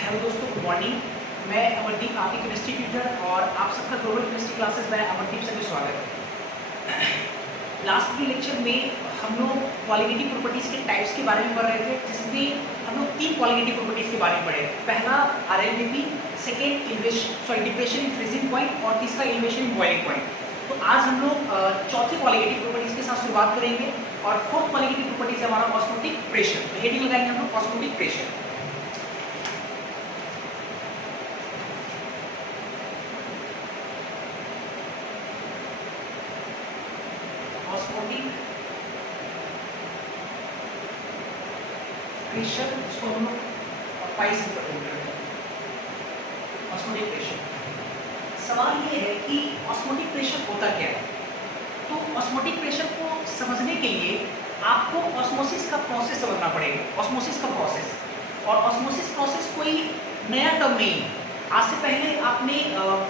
Hello दोस्तों, good morning. मैं अमरदीप, आपकी केमिस्ट्री ट्यूटर, और आप सबका ग्लोबल केमिस्ट्री क्लासेस में अमरदीप से भी स्वागत है। लास्ट के लेक्चर में हम लोग क्वालिटेटिव प्रॉपर्टीज़ के टाइप्स के बारे में पढ़ रहे थे, जिसमें हम लोग 3 क्वालिटेटिव प्रॉपर्टीज़ के बारे में पढ़े। पहला RLBP, second depression in freezing point, और तीसरा एलिवेशन इन बॉइलिंग पॉइंट। तो आज हम लोग चौथे क्वालिटेटिव प्रॉपर्टीज़ के साथ शुरुआत करेंगे, और फोर्थ क्वालिटेटिव प्रॉपर्टीज़ है हमारा ऑस्मोटिक प्रेशर। तो हेडिंग लगाएंगे हम लोग ऑस्मोटिक प्रेशर। ऑस्मोटिक प्रेशर, जिसको हम लोग पाई से रिप्रेजेंट करते हैं। ऑस्मोटिक प्रेशर, सवाल ये है कि ऑस्मोटिक प्रेशर होता क्या है। तो ऑस्मोटिक प्रेशर को समझने के लिए आपको ऑस्मोसिस का प्रोसेस समझना पड़ेगा। ऑस्मोसिस का प्रोसेस, और ऑस्मोसिस प्रोसेस कोई नया टर्म नहीं है। आज से पहले आपने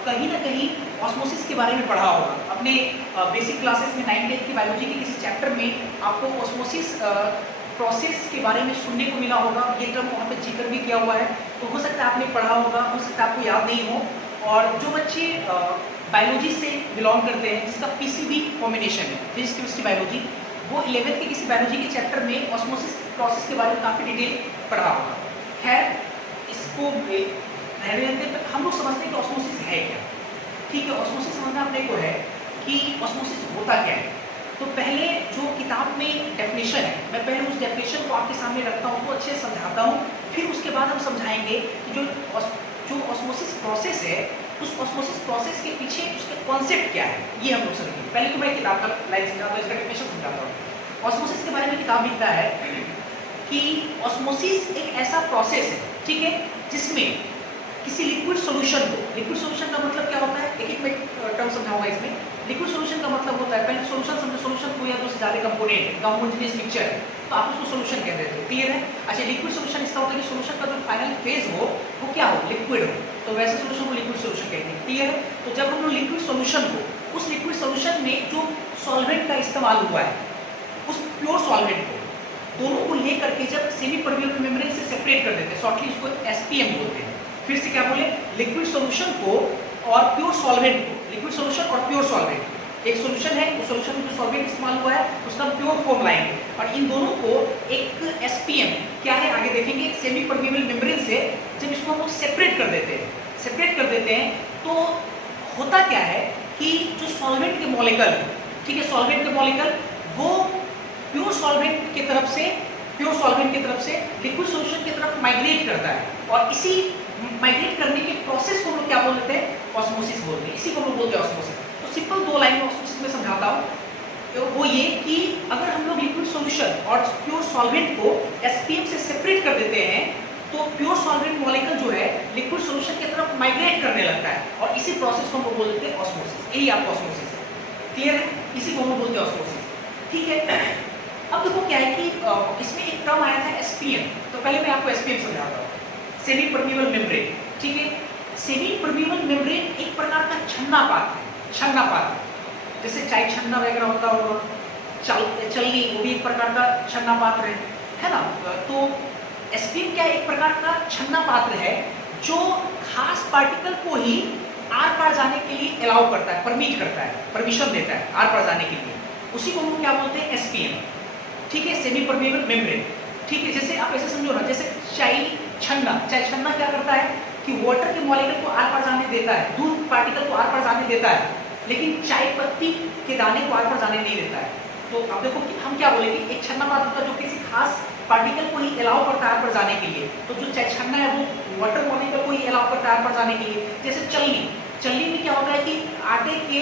कहीं ना कहीं ऑस्मोसिस के बारे में पढ़ा होगा। अपने बेसिक क्लासेस में 9th की बायोलॉजी के किसी चैप्टर में आपको ऑस्मोसिस प्रोसेस के बारे में सुनने को मिला होगा। ये टर्म वहाँ पे जिक्र भी किया हुआ है। तो हो सकता है आपने पढ़ा होगा, हो सकता है आपको याद नहीं हो। और जो बच्चे बायोलॉजी से बिलोंग करते हैं, जिसका PCB कॉम्बिनेशन है, फिजिक्स केमिस्ट्री बायोलॉजी, वो 11th के किसी बायोलॉजी के चैप्टर में ऑस्मोसिस प्रोसेस के बारे में काफ़ी डिटेल पढ़ा होगा। खैर, इसको रहने देते, हम लोग समझते हैं कि ऑस्मोसिस है क्या। ठीक है, ऑस्मोसिस समझना अपने को है कि ऑस्मोसिस होता क्या है। तो पहले जो किताब में डेफिनेशन है, मैं पहले उस डेफिनेशन को आपके सामने रखता हूँ, उसको अच्छे से समझाता हूँ। फिर उसके बाद हम समझाएंगे कि जो ऑस्मोसिस प्रोसेस है, उस ऑस्मोसिस प्रोसेस के पीछे उसका कॉन्सेप्ट क्या है, ये हम लोग समझेंगे। पहले तो मैं किताब का लाइन समझाता हूँ, इसका डेफिनेशन समझाता हूँ। ऑस्मोसिस के बारे में किताब लिखता है कि ऑस्मोसिस एक ऐसा प्रोसेस है, ठीक है, जिसमें किसी लिक्विड सॉल्यूशन को, लिक्विड सॉल्यूशन का मतलब क्या होता है, एक मैं टर्म समझाऊंगा इसमें। लिक्विड सॉल्यूशन का मतलब होता है, पहले सॉल्यूशन समझो, सॉल्यूशन को या तो ज्यादा कंपोनेंट है, होमोजेनियस मिक्सचर है, तो आप उसको सॉल्यूशन कह देते हो। क्लियर है? अच्छा, लिक्विड सॉल्यूशन इसका होता है कि सॉल्यूशन का जो फाइनल फेज हो वो क्या हो, लिक्विड हो, तो वैसे सॉल्यूशन को लिक्विड सॉल्यूशन कहते हैं। क्लियर है? तो जब हम लोग लिक्विड सॉल्यूशन को, उस लिक्विड सॉल्यूशन में जो सॉल्वेंट का इस्तेमाल हुआ है, उस प्योर सॉल्वेंट को, दोनों को लेकर के जब सेमी परमेबल मेम्ब्रेन से सेपरेट कर देते हैं, शॉर्टली इसको SPM बोलते हैं। फिर से क्या बोले, लिक्विड सॉल्यूशन को और प्योर सॉल्वेंट को, लिक्विड सॉल्यूशन और प्योर सॉल्वेंट, एक सॉल्यूशन है, उस सॉल्यूशन में जो सॉल्वेंट इस्तेमाल हुआ है उसका प्योर फॉर्म लाएंगे, और इन दोनों को एक SPM क्या है आगे देखेंगे, सेमी परमेबल मेम्ब्रेन से जब इसको हम लोग सेपरेट कर देते हैं, तो होता क्या है कि जो सॉल्वेंट के मॉलिक्यूल, ठीक है, सॉल्वेंट के मॉलिक्यूल वो प्योर सॉल्वेंट की तरफ से लिक्विड सॉल्यूशन की तरफ माइग्रेट करता है, और इसी माइग्रेट करने के प्रोसेस को हम लोग क्या बोल देते हैं, ऑस्मोसिस बोलते हैं। इसी को हम लोग बोलते हैं ऑस्मोसिस। तो सिंपल 2 लाइन में ऑस्मोसिस में समझाता हूँ। वो ये कि अगर हम लोग लिक्विड सॉल्यूशन और प्योर सॉल्वेंट को SPM से सेपरेट कर देते हैं, तो प्योर सॉल्वेंट मॉलिक्यूल जो है लिक्विड सॉल्यूशन की तरफ माइग्रेट करने लगता है, और इसी प्रोसेस को हम लोग बोल देते हैं ऑस्मोसिस। यही आपको ऑस्मोसिस है। क्लियर है? इसी को हम लोग बोलते हैं ऑस्मोसिस। ठीक है, अब देखो क्या है कि इसमें एक टर्म आया था SPM। तो पहले मैं आपको SPM समझाता हूँ, सेमी परमेबल मेम्ब्रेन। ठीक है, सेमी परमेबल मेम्ब्रेन एक प्रकार का छन्ना पात है, जैसे चाय छन्ना वगैरह होता होगा, चलनी, वो भी एक प्रकार का छन्ना पात्र है ना। तो SPM क्या एक प्रकार का छन्ना पात्र है, जो खास पार्टिकल को ही आर पार जाने के लिए अलाउ करता है, परमिशन देता है आर पार जाने के लिए। उसी को हम क्या बोलते हैं, SPM। ठीक है, सेमी परमेबल मेम्ब्रेन। ठीक है, जैसे आप ऐसे समझो ना, जैसे चाय छन्ना क्या करता है कि वाटर के मॉलिक्यूल को आर पार जाने देता है, दूध पार्टिकल को आर पार जाने देता है, लेकिन चाय पत्ती के दाने को आर पार जाने नहीं देता है। तो अब देखो कि हम क्या बोलेंगे, एक छन्ना पात्र होता है जो किसी खास पार्टिकल को ही अलाउ करता है आर पार जाने के लिए। तो जो चाय छन्ना है वो वाटर मॉलिक्यूल को ही अलाउ करता है आर पार जाने के लिए। जैसे चलनी में क्या होता है कि आटे के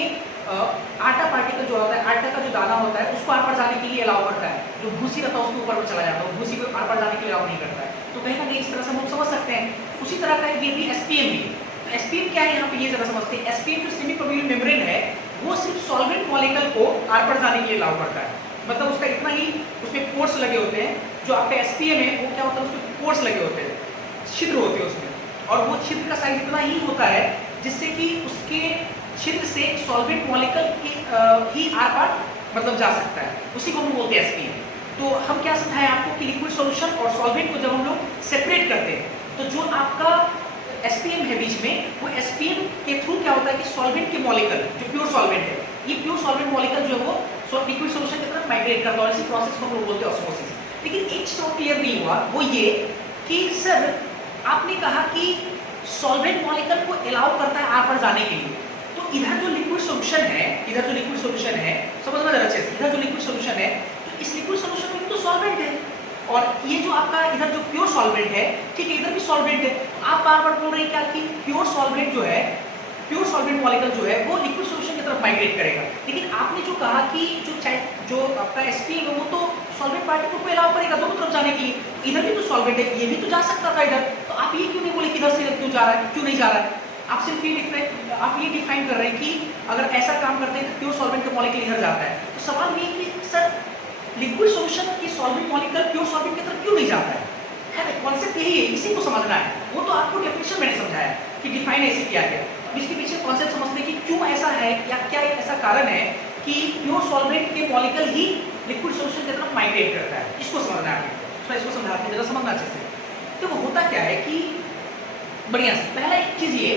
आटा पार्टिकल जो होता है, आटा का जो दाना होता है, उसको आर पार जाने के लिए अलाउ करता है। जो भूसी रहता है उसके ऊपर चला जाता है, भूसी को आर पार जाने के लिए अलाउ नहीं करता है। तो कहीं ना कहीं इस तरह से हम लोग समझ सकते हैं। उसी तरह का ये भी SPM भी। तो SPM क्या है, यहाँ पे ये जरा समझते हैं। SPM जो सेमी परमेबल मेम्ब्रेन है, वो सिर्फ सॉल्वेंट मॉलिक्यूल को आर पार जाने के लिए अलाउ करता है। मतलब उसका इतना ही, उसमें पोर्स लगे होते हैं। जो आपका SPM है वो क्या होता है, उसमें पोर्स लगे होते हैं, छिद्र होते हैं उसमें, और वो छिद्र का साइज इतना ही होता है जिससे कि उसके छिद्र से सॉल्वेंट मॉलिक्यूल ही आर पार मतलब जा सकता है। उसी को हम बोलते हैं SPM। तो हम क्या समझाएं आपको कि लिक्विड सॉल्यूशन और सॉल्वेंट को जब हम लोग सेपरेट करते हैं, तो जो आपका एसपीएम है बीच में, वो एसपीएम के थ्रू क्या होता है कि सॉल्वेंट के मॉलिक्यूल, जो प्योर सॉल्वेंट है, ये प्योर सॉल्वेंट मॉलिक्यूल जो है वो लिक्विड सॉल्यूशन की तरफ माइग्रेट करता है, इसी प्रोसेस को हम लोग बोलते हैं ऑस्मोसिस। लेकिन एक चीज और क्लियर नहीं हुआ, वो ये कि सर आपने कहा कि सॉल्वेंट मॉलिक्यूल को अलाउ करता है आर पर जाने के लिए, तो इधर जो लिक्विड सॉल्यूशन है, इधर जो लिक्विड सॉल्यूशन है, समझना जरा अच्छे से, इधर जो लिक्विड सॉल्यूशन है, तो इस लिक्विड सॉल्यूशन में तो सॉल्वेंट है, और ये जो आपका इधर जो प्योर सॉल्वेंट है, ठीक है, इधर भी सॉल्वेंट है। आप बार बार बोल रहे हैं क्या कि प्योर सॉल्वेंट जो है, प्योर सॉल्वेंट मॉलिक्यूल जो है वो लिक्विड सॉल्यूशन की तरफ माइग्रेट करेगा। लेकिन आपने जो कहा कि जो आपका एसपीएम है वो तो सॉल्वेंट पार्टिकल को अलाउ करेगा दोनों तरफ जाने के लिए, इधर भी तो सॉल्वेंट है, ये भी तो जा सकता था इधर, तो आप ये क्यों नहीं बोले कि इधर से क्यों जा रहा है, क्यों नहीं जा रहा है? आप सिर्फ आप ये डिफाइन कर रहे हैं कि अगर ऐसा काम करते हैं तो प्योर सॉल्वेंट का मॉलिक्यूल इधर जाता है। तो सवाल ये कि सर लिक्विड सॉल्यूशन की सॉल्वेंट मॉलिक्यूल प्योर सॉल्वेंट की तरफ क्यों नहीं जाता है ना? कॉन्सेप्ट यही है, इसी को समझना है। वो तो आपको डेफिनेशन मैंने समझाया कि डिफाइन ऐसे किया गया, अब इसके पीछे कॉन्सेप्ट समझते हैं कि क्यों ऐसा है, या क्या ऐसा कारण है कि प्योर सॉल्वेंट के मॉलिक्यूल ही लिक्विड सॉल्यूशन की तरफ माइग्रेट करता है, इसको समझना है। थोड़ा इसको समझाते हैं, जरा समझना अच्छे से। तो वो होता क्या है कि बढ़िया से पहला एक चीज ये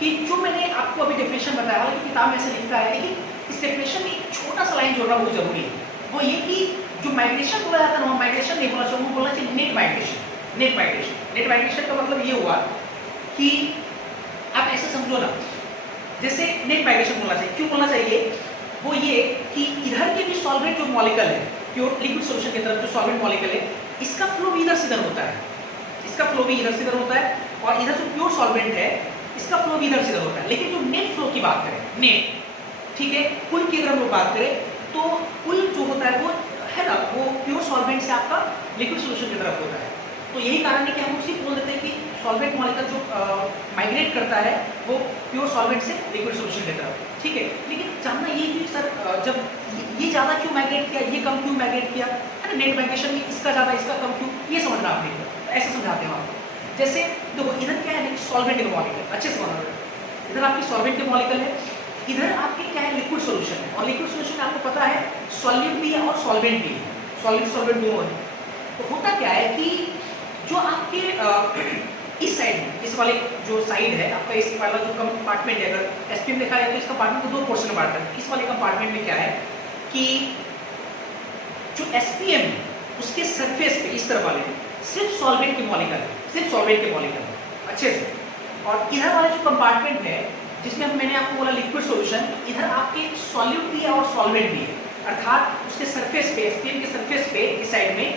कि जो मैंने आपको अभी डेफिनेशन बताया, हालांकि किताब में ऐसे लिखता है, लेकिन इस डेफिनेशन में एक छोटा सा लाइन जोड़ना बहुत जरूरी है। वो ये कि जो माइग्रेशन बोला जाता है ना, माइग्रेशन नहीं बोलना चाहिए, वो बोलना चाहिए net migration. Net migration, net migration का मतलब ये हुआ कि आप ऐसे समझो ना, जैसे नेट माइग्रेशन बोलना चाहिए, क्यों बोलना चाहिए? वो ये कि इधर के भी सॉल्वेंट जो मॉलिक्यूल है, प्योर लिक्विड सॉल्यूशन की तरफ जो सॉल्वेंट मॉलिक्यूल है, इसका फ्लो भी इधर से इधर होता है, इसका फ्लो भी इधर से इधर होता है, और इधर जो प्योर सॉल्वेंट है इसका फ्लो भी इधर से इधर होता है। लेकिन जो नेट फ्लो की बात करें, नेट, ठीक है, कुल की अगर हम लोग बात करें तो कुल जो होता है वो है ना, वो प्योर सॉल्वेंट से आपका लिक्विड सॉल्यूशन की तरफ होता है। तो यही कारण है कि हम उसी बोल देते हैं कि सॉल्वेंट मॉलिक्यूल जो माइग्रेट करता है वो प्योर सॉल्वेंट से लिक्विड सॉल्यूशन की तरफ, ठीक है। लेकिन जानना ये कि सर जब ये ज़्यादा क्यों माइग्रेट किया, ये कम क्यों माइग्रेट किया, है ना, नेट माइग्रेशन में इसका ज़्यादा इसका कम क्यों, ये समझना आपने, ऐसे समझाते हैं आपको। जैसे देखो इधर क्या है, सॉल्वेंट के मॉलिक्यूल, अच्छे से समझना, इधर आपकी सॉल्वेंट के मॉलिक्यूल है, इधर आपके क्या है, लिक्विड सॉल्यूशन है, और लिक्विड सॉल्यूशन आपको पता है सॉल्यूट भी है और सॉल्वेंट भी है, सॉलिड सॉल्वेंट दोनों है। तो होता क्या है कि जो आपके इस साइड में, इस वाले जो साइड है आपका, इस वाला जो कंपार्टमेंट है, अगर एसपीएम देखा जाए तो इस कंपार्टमेंट को दो पोर्शन में बांटा है। इस वाले कंपार्टमेंट में क्या है कि जो एसपीएम है उसके सरफेस पे इस तरफ वाले सिर्फ सॉल्वेंट के मॉलिक्यूल है, सिर्फ सॉल्वेंट के मॉलिक्यूल है, अच्छे से। और इधर वाला जो कंपार्टमेंट है जिसमें मैंने आपको बोला लिक्विड सॉल्यूशन, इधर आपके सॉल्यूट भी है और सॉल्वेंट भी है, अर्थात उसके सरफेस पे, एसपीएम के सरफेस पे इस साइड में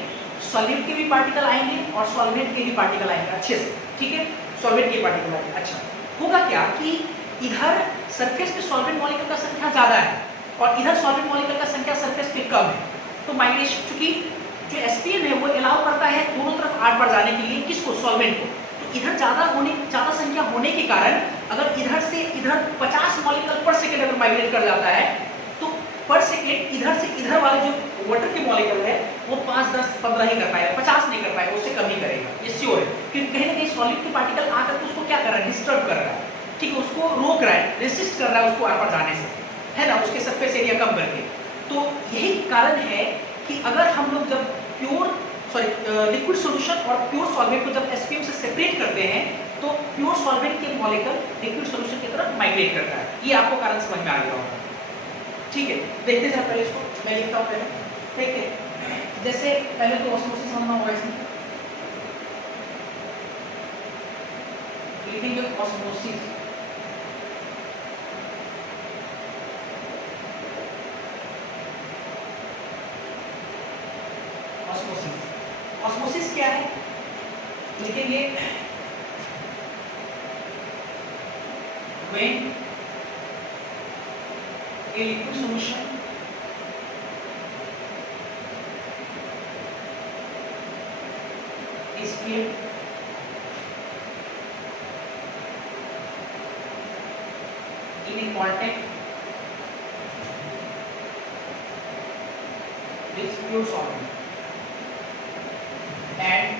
सॉल्यूट के भी पार्टिकल आएंगे और सॉल्वेंट के भी पार्टिकल आएंगे, अच्छे से, ठीक है, सॉल्वेंट के पार्टिकल आएंगे। अच्छा, होगा क्या कि इधर सरफेस पे सॉल्वेंट मॉलिक्यूल का संख्या ज़्यादा है और इधर सॉल्वेंट मॉलिक्यूल का संख्या सरफेस पे कम है, तो माइग्रेशन, चूंकि जो एसपीएम है वो अलाउ करता है दोनों तरफ आर पर जाने के लिए, किसको, सॉल्वेंट को। तो इधर ज़्यादा संख्या होने के कारण अगर इधर से इधर 50 मॉलिक्यूल पर सेकेंड अगर माइग्रेट कर जाता है तो पर सेकेंड इधर से इधर वाले जो वाटर के मॉलिक्यूल है वो 5, 10, 15 ही कर पाएगा, 50 नहीं कर पाएगा, उससे कम ही करेगा, ये श्योर है। क्योंकि कहीं ना कहीं सॉलिड के पार्टिकल आकर के उसको क्या कर रहा है, डिस्टर्ब कर रहा है, ठीक है, उसको रोक रहा है, रेसिस्ट कर रहा है उसको आर पर जाने से, है ना, उसके सरफेस एरिया कम करके। तो यही कारण है कि अगर हम लोग जब लिक्विड सॉल्यूशन और प्योर सॉल्वेंट को जब एसपीएम से सेपरेट करते हैं तो प्योर सॉल्वेंट के मॉलिक्यूल लिक्विड सॉल्यूशन की तरफ माइग्रेट करता है। ये आपको कारण समझ में आ गया होगा, ठीक है। देखते हैं पहले इसको, मैं लिखता हूँ पहले, देखते हैं। जैसे पहले तो ऑस्मोसिस समझना होगा, इसमें लिखेंगे ऑस्मोसिस, ऑस्मोसिस क्या है, लिखेंगे when a liquid solution is kept in a contact with pure solvent and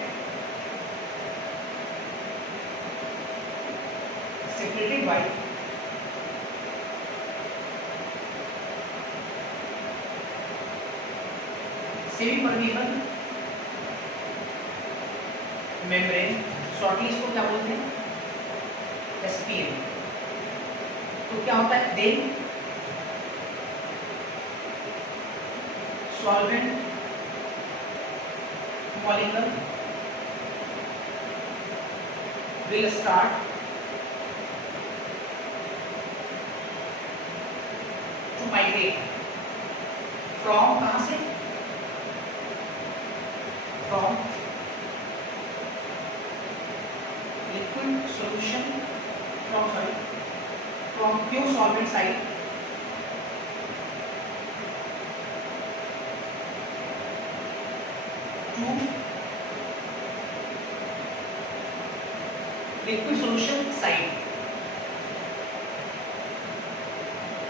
separated by semi-permeable membrane shortly इसको क्या बोलते हैं, SPM। तो क्या होता है, then solvent molecule will start to migrate from कहाँ से, from liquid solution, from pure solvent side to liquid solution side.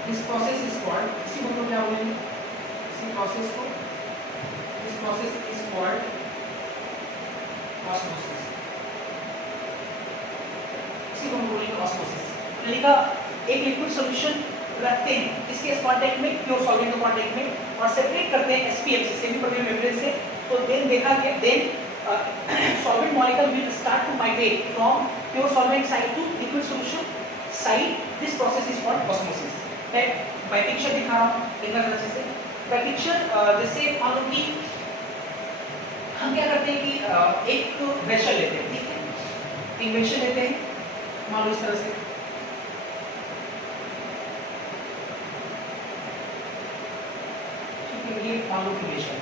This process is called, इसी को क्या बोलेंगे, इसी प्रोसेस को, this process is called osmosis। इसी को बोलेंगे osmosis। लिखा एक लिक्विड सॉल्यूशन रखते हैं इसके कांटेक्ट में, प्योर सॉल्वेंट के कांटेक्ट में, और सेपरेट करते हैं SPM से, सेमी परमेबल मेम्ब्रेन से। तो देन देखा गया, then solvent molecule will start to migrate from pure solvent side to liquid solution side. This process is called osmosis। मैं बाय पिक्चर दिखा रहा हूँ, एक बार अच्छे से बाय पिक्चर। जैसे मान लो कि हम क्या करते हैं कि एक वेसल लेते हैं, ठीक है, एक वेसल लेते हैं, मान लो इस तरह से, ठीक है, ये मान लो कि वेसल,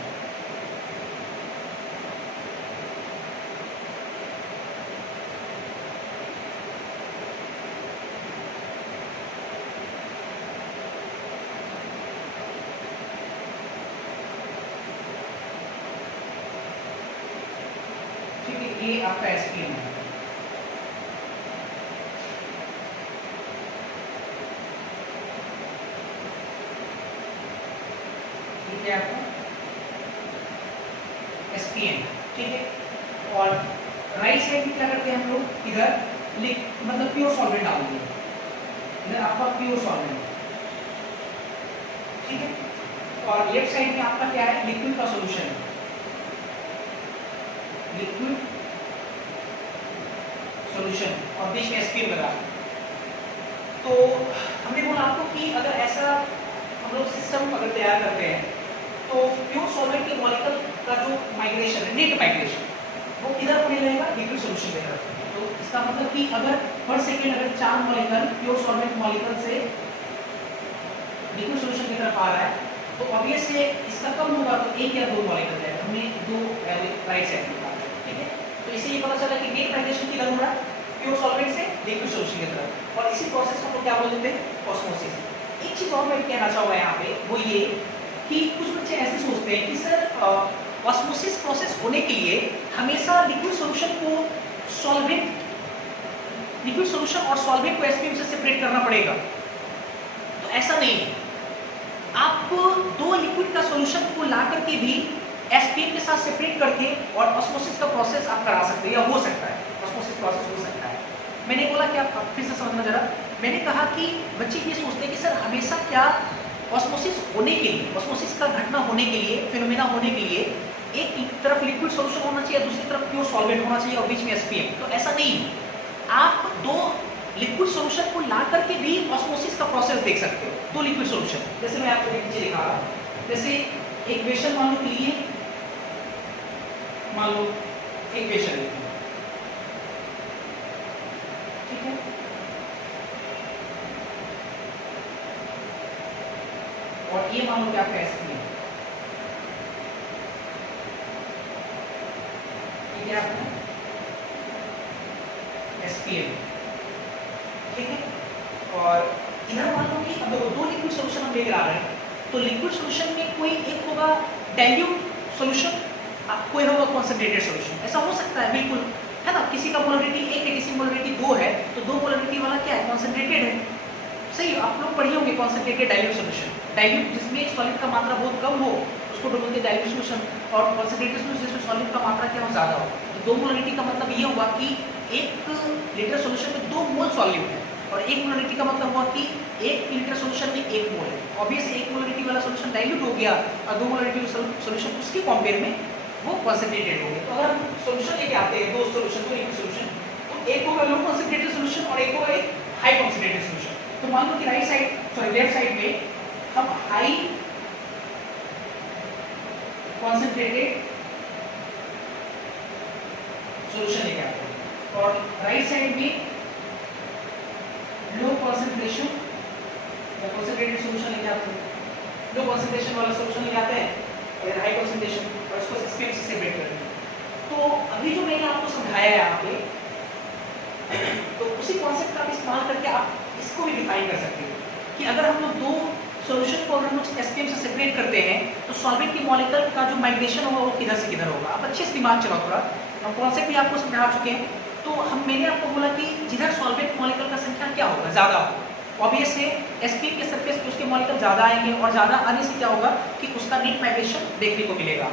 ये आपका SPM है। ठीक है, आपका SPM, ठीक है। और राइट साइड में क्या करते हैं हम लोग, इधर मतलब प्योर सॉल्वेंट डालेंगे, इधर आपका प्योर सॉल्वेंट, ठीक है। और लेफ्ट साइड में आपका क्या है, लिक्विड का सॉल्यूशन, लिक्विड सॉल्यूशन, और बीच में SPM लगा। तो हमने बोला आपको कि अगर ऐसा हम लोग सिस्टम अगर तैयार करते हैं तो प्योर सॉल्वेंट के मॉलिक्यूल का जो माइग्रेशन है, नेट माइग्रेशन, वो किधर होने लगेगा, लिक्विड सॉल्यूशन की तरफ। तो इसका मतलब कि अगर पर सेकेंड अगर 4 मॉलिक्यूल प्योर सॉल्वेंट मॉलिक्यूल से लिक्विड सॉल्यूशन की तरफ आ रहा है, तो ऑब्वियस है इसका कम होगा तो 1 या 2 मॉलिक्यूल जाएगा। हमने 2 राइट साइड में, ठीक है। तो इससे ये पता चला कि नेट माइग्रेशन किधर हो रहा है, प्योर सॉल्वेंट से लिक्विड सॉल्यूशन की तरफ, और इसी प्रोसेस को तो क्या बोल देते हैं, ऑस्मोसिस। एक चीज और मैं कहना चाहूँगा यहाँ पे, वो ये कि कुछ बच्चे ऐसे सोचते हैं कि सर ऑस्मोसिस प्रोसेस होने के लिए हमेशा लिक्विड सॉल्यूशन को सॉल्वेंट, लिक्विड सॉल्यूशन और सॉल्वेंट को SPM से सेपरेट करना पड़ेगा। तो ऐसा नहीं है, आप 2 लिक्विड का सॉल्यूशन को ला करके भी SPM के साथ सेपरेट करके और ऑस्मोसिस का प्रोसेस आप करा सकते हैं, या हो सकता है, ऑस्मोसिस प्रोसेस हो सकता है। मैंने बोला कि आप फिर से समझना जरा, मैंने कहा कि बच्चे ये सोचते हैं कि सर हमेशा क्या ऑस्मोसिस होने के लिए, ऑस्मोसिस का घटना होने के लिए, फिनोमेना होने के लिए एक तरफ लिक्विड सॉल्यूशन होना चाहिए, दूसरी तरफ प्योर सॉल्वेंट होना चाहिए, और बीच में SPM। तो ऐसा नहीं है, आप 2 लिक्विड सॉल्यूशन को ला करके भी ऑस्मोसिस का प्रोसेस देख सकते हो। 2 लिक्विड सॉल्यूशन, जैसे मैं आपको नीचे दिखा रहा हूँ, जैसे एक वेसल मान लो के लिए, मान लो एक वेसल, ठीक है, और ये मान लो कि आपका SPM, ठीक है, आपका SPM, ठीक है। और इधर मान लो कि अब 2 लिक्विड सॉल्यूशन हम लेकर आ रहे हैं, तो लिक्विड सॉल्यूशन में कोई एक होगा डाइल्यूट सॉल्यूशन, कोई होगा कॉन्सेंट्रेटेड सॉल्यूशन। ऐसा हो सकता है, बिल्कुल, है ना। किसी का मोलरिटी 1 है, किसी मोलरिटी 2 है, तो 2 मोलरिटी वाला क्या है, कॉन्सेंट्रेटेड है। सही, आप लोग पढ़े होंगे कॉन्सेंट्रेटेड डाइल्यूट सॉल्यूशन, डाइल्यूट जिसमें सॉलिड का मात्रा बहुत कम हो उसको बोलते हैं डाइल्यूट सॉल्यूशन, और कॉन्सेंट्रेटेड सॉल्यूशन जिसमें सॉलिड का मात्रा क्या हो, ज़्यादा हो। तो 2 मोलरिटी का मतलब ये हुआ कि 1 लीटर सॉल्यूशन में 2 मोल सॉल्यूट है, और 1 मोलरिटी का मतलब हुआ कि 1 लीटर सॉल्यूशन में 1 मोल है। ऑब्वियसली 1 मोलरिटी वाला सॉल्यूशन डाइल्यूट हो गया, और 2 मोलरिटी सॉल्यूशन उसके कंपेयर में वो कॉन्सेंट्रेटेड हो गया। तो अगर हम सॉल्यूशन लेके आते हैं, 2 सॉल्यूशन, 2 लिक्विड सॉल्यूशन, एक होगा लो कॉन्सेंट्रेटेड सॉल्यूशन और एक होगा एक हाई कॉन्सेंट्रेटेड सॉल्यूशन। तो मान लो कि right side sorry left side में हम हाई कॉन्सेंट्रेटेड सॉल्यूशन लेके आते हैं और राइट साइड में लो कॉन्सेंट्रेशन या कॉन्सेंट्रेटेड सॉल्यूशन लेके आते हैं। लो कॉन्सेंट्रेशन वाला सॉल्यूशन लेके आते हैं और हाई कॉन्सेंट्रेशन और इसको स्पेस से सेपरेट करते हैं। तो अभी जो मैंने आपको समझाया है यहाँ पे तो उसी कॉन्सेप्ट का इस्तेमाल करके आप इसको भी डिफाइन कर सकते हैं कि अगर हम लोग दो सॉल्यूशन को अगर हम लोग एसपीएम से सेपरेट करते हैं तो सॉल्वेंट की मॉलिक्यूल का जो माइग्रेशन होगा वो किधर से किधर होगा। आप अच्छे से दिमाग चलाओ थोड़ा, हम कॉन्सेप्ट भी आपको समझा चुके हैं। तो मैंने आपको बोला कि जिधर सॉल्वेंट मॉलिक्यूल का संख्या क्या होगा, ज़्यादा होगा, ऑब्वियस है एसपीएम के सरफेस पे उसके मॉलिक्यूल ज़्यादा आएंगे और ज़्यादा आने से क्या होगा कि उसका नेट माइग्रेशन देखने को मिलेगा,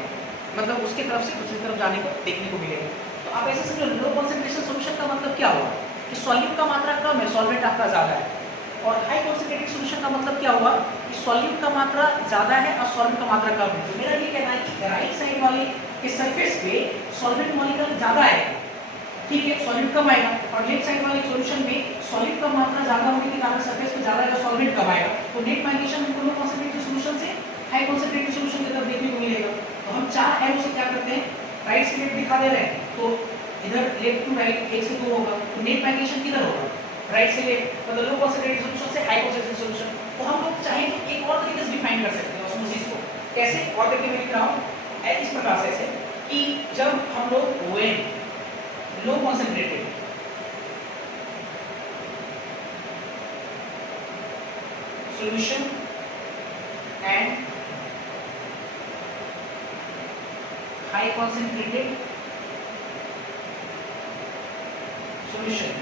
मतलब उसके तरफ से दूसरी तरफ जाने को देखने को मिलेगा। तो आप ऐसे समझो लो कॉन्सेंट्रेशन सॉल्यूशन का मतलब क्या हुआ कि सॉल्यूट का मात्रा कम है, सॉल्वेंट आपका ज़्यादा है। और हाई कॉन्सेंट्रेटेड सॉल्यूशन का मतलब क्या हुआ कि सॉल्यूट का मात्रा ज़्यादा है और सॉल्वेंट का मात्रा कम है। तो मेरा ये कहना है कि राइट साइड वाले के सरफेस पे सॉल्वेंट मॉलिक्यूल ज़्यादा है, ठीक है, सॉल्यूट कम आएगा। और लेफ्ट साइड वाले सॉल्यूशन में सॉल्यूट का मात्रा ज़्यादा होने के कारण सरफेस पे ज़्यादा है, सॉल्वेंट कम आएगा। तो नेट माइग्रेशन हमको लो कॉन्सेंट्रेटेड सॉल्यूशन से हाई कॉन्सेंट्रेटेड सॉल्यूशन की तरफ देखने को मिलेगा। तो हम चार एरो से क्या करते हैं, राइट से लेफ्ट दिखा दे रहे हैं, तो इधर लेफ्ट टू राइट 1 से 2 होगा, तो नेट माइग्रेशन किधर होगा, राइट से लेफ्ट, मतलब लो कॉन्सेंट्रेटेड सॉल्यूशन से हाई कॉन्सेंट्रेटेड सॉल्यूशन। तो हम लोग चाहें तो एक और तरीके से डिफाइन कर सकते हैं ऑस्मोसिस को। कैसे, और तरीके में लिख रहा हूँ इस प्रकार से, ऐसे कि जब हम लोग when low concentrated solution and high concentrated solution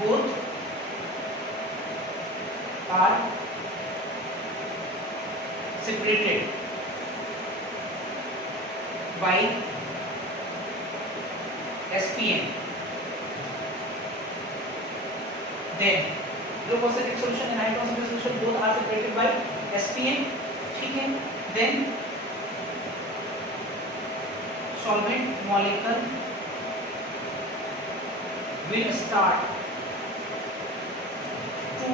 both are separated by SPM, then low concentrated solution and high concentrated solution both are separated by SPM, ठीक है। Then solvent molecule will start to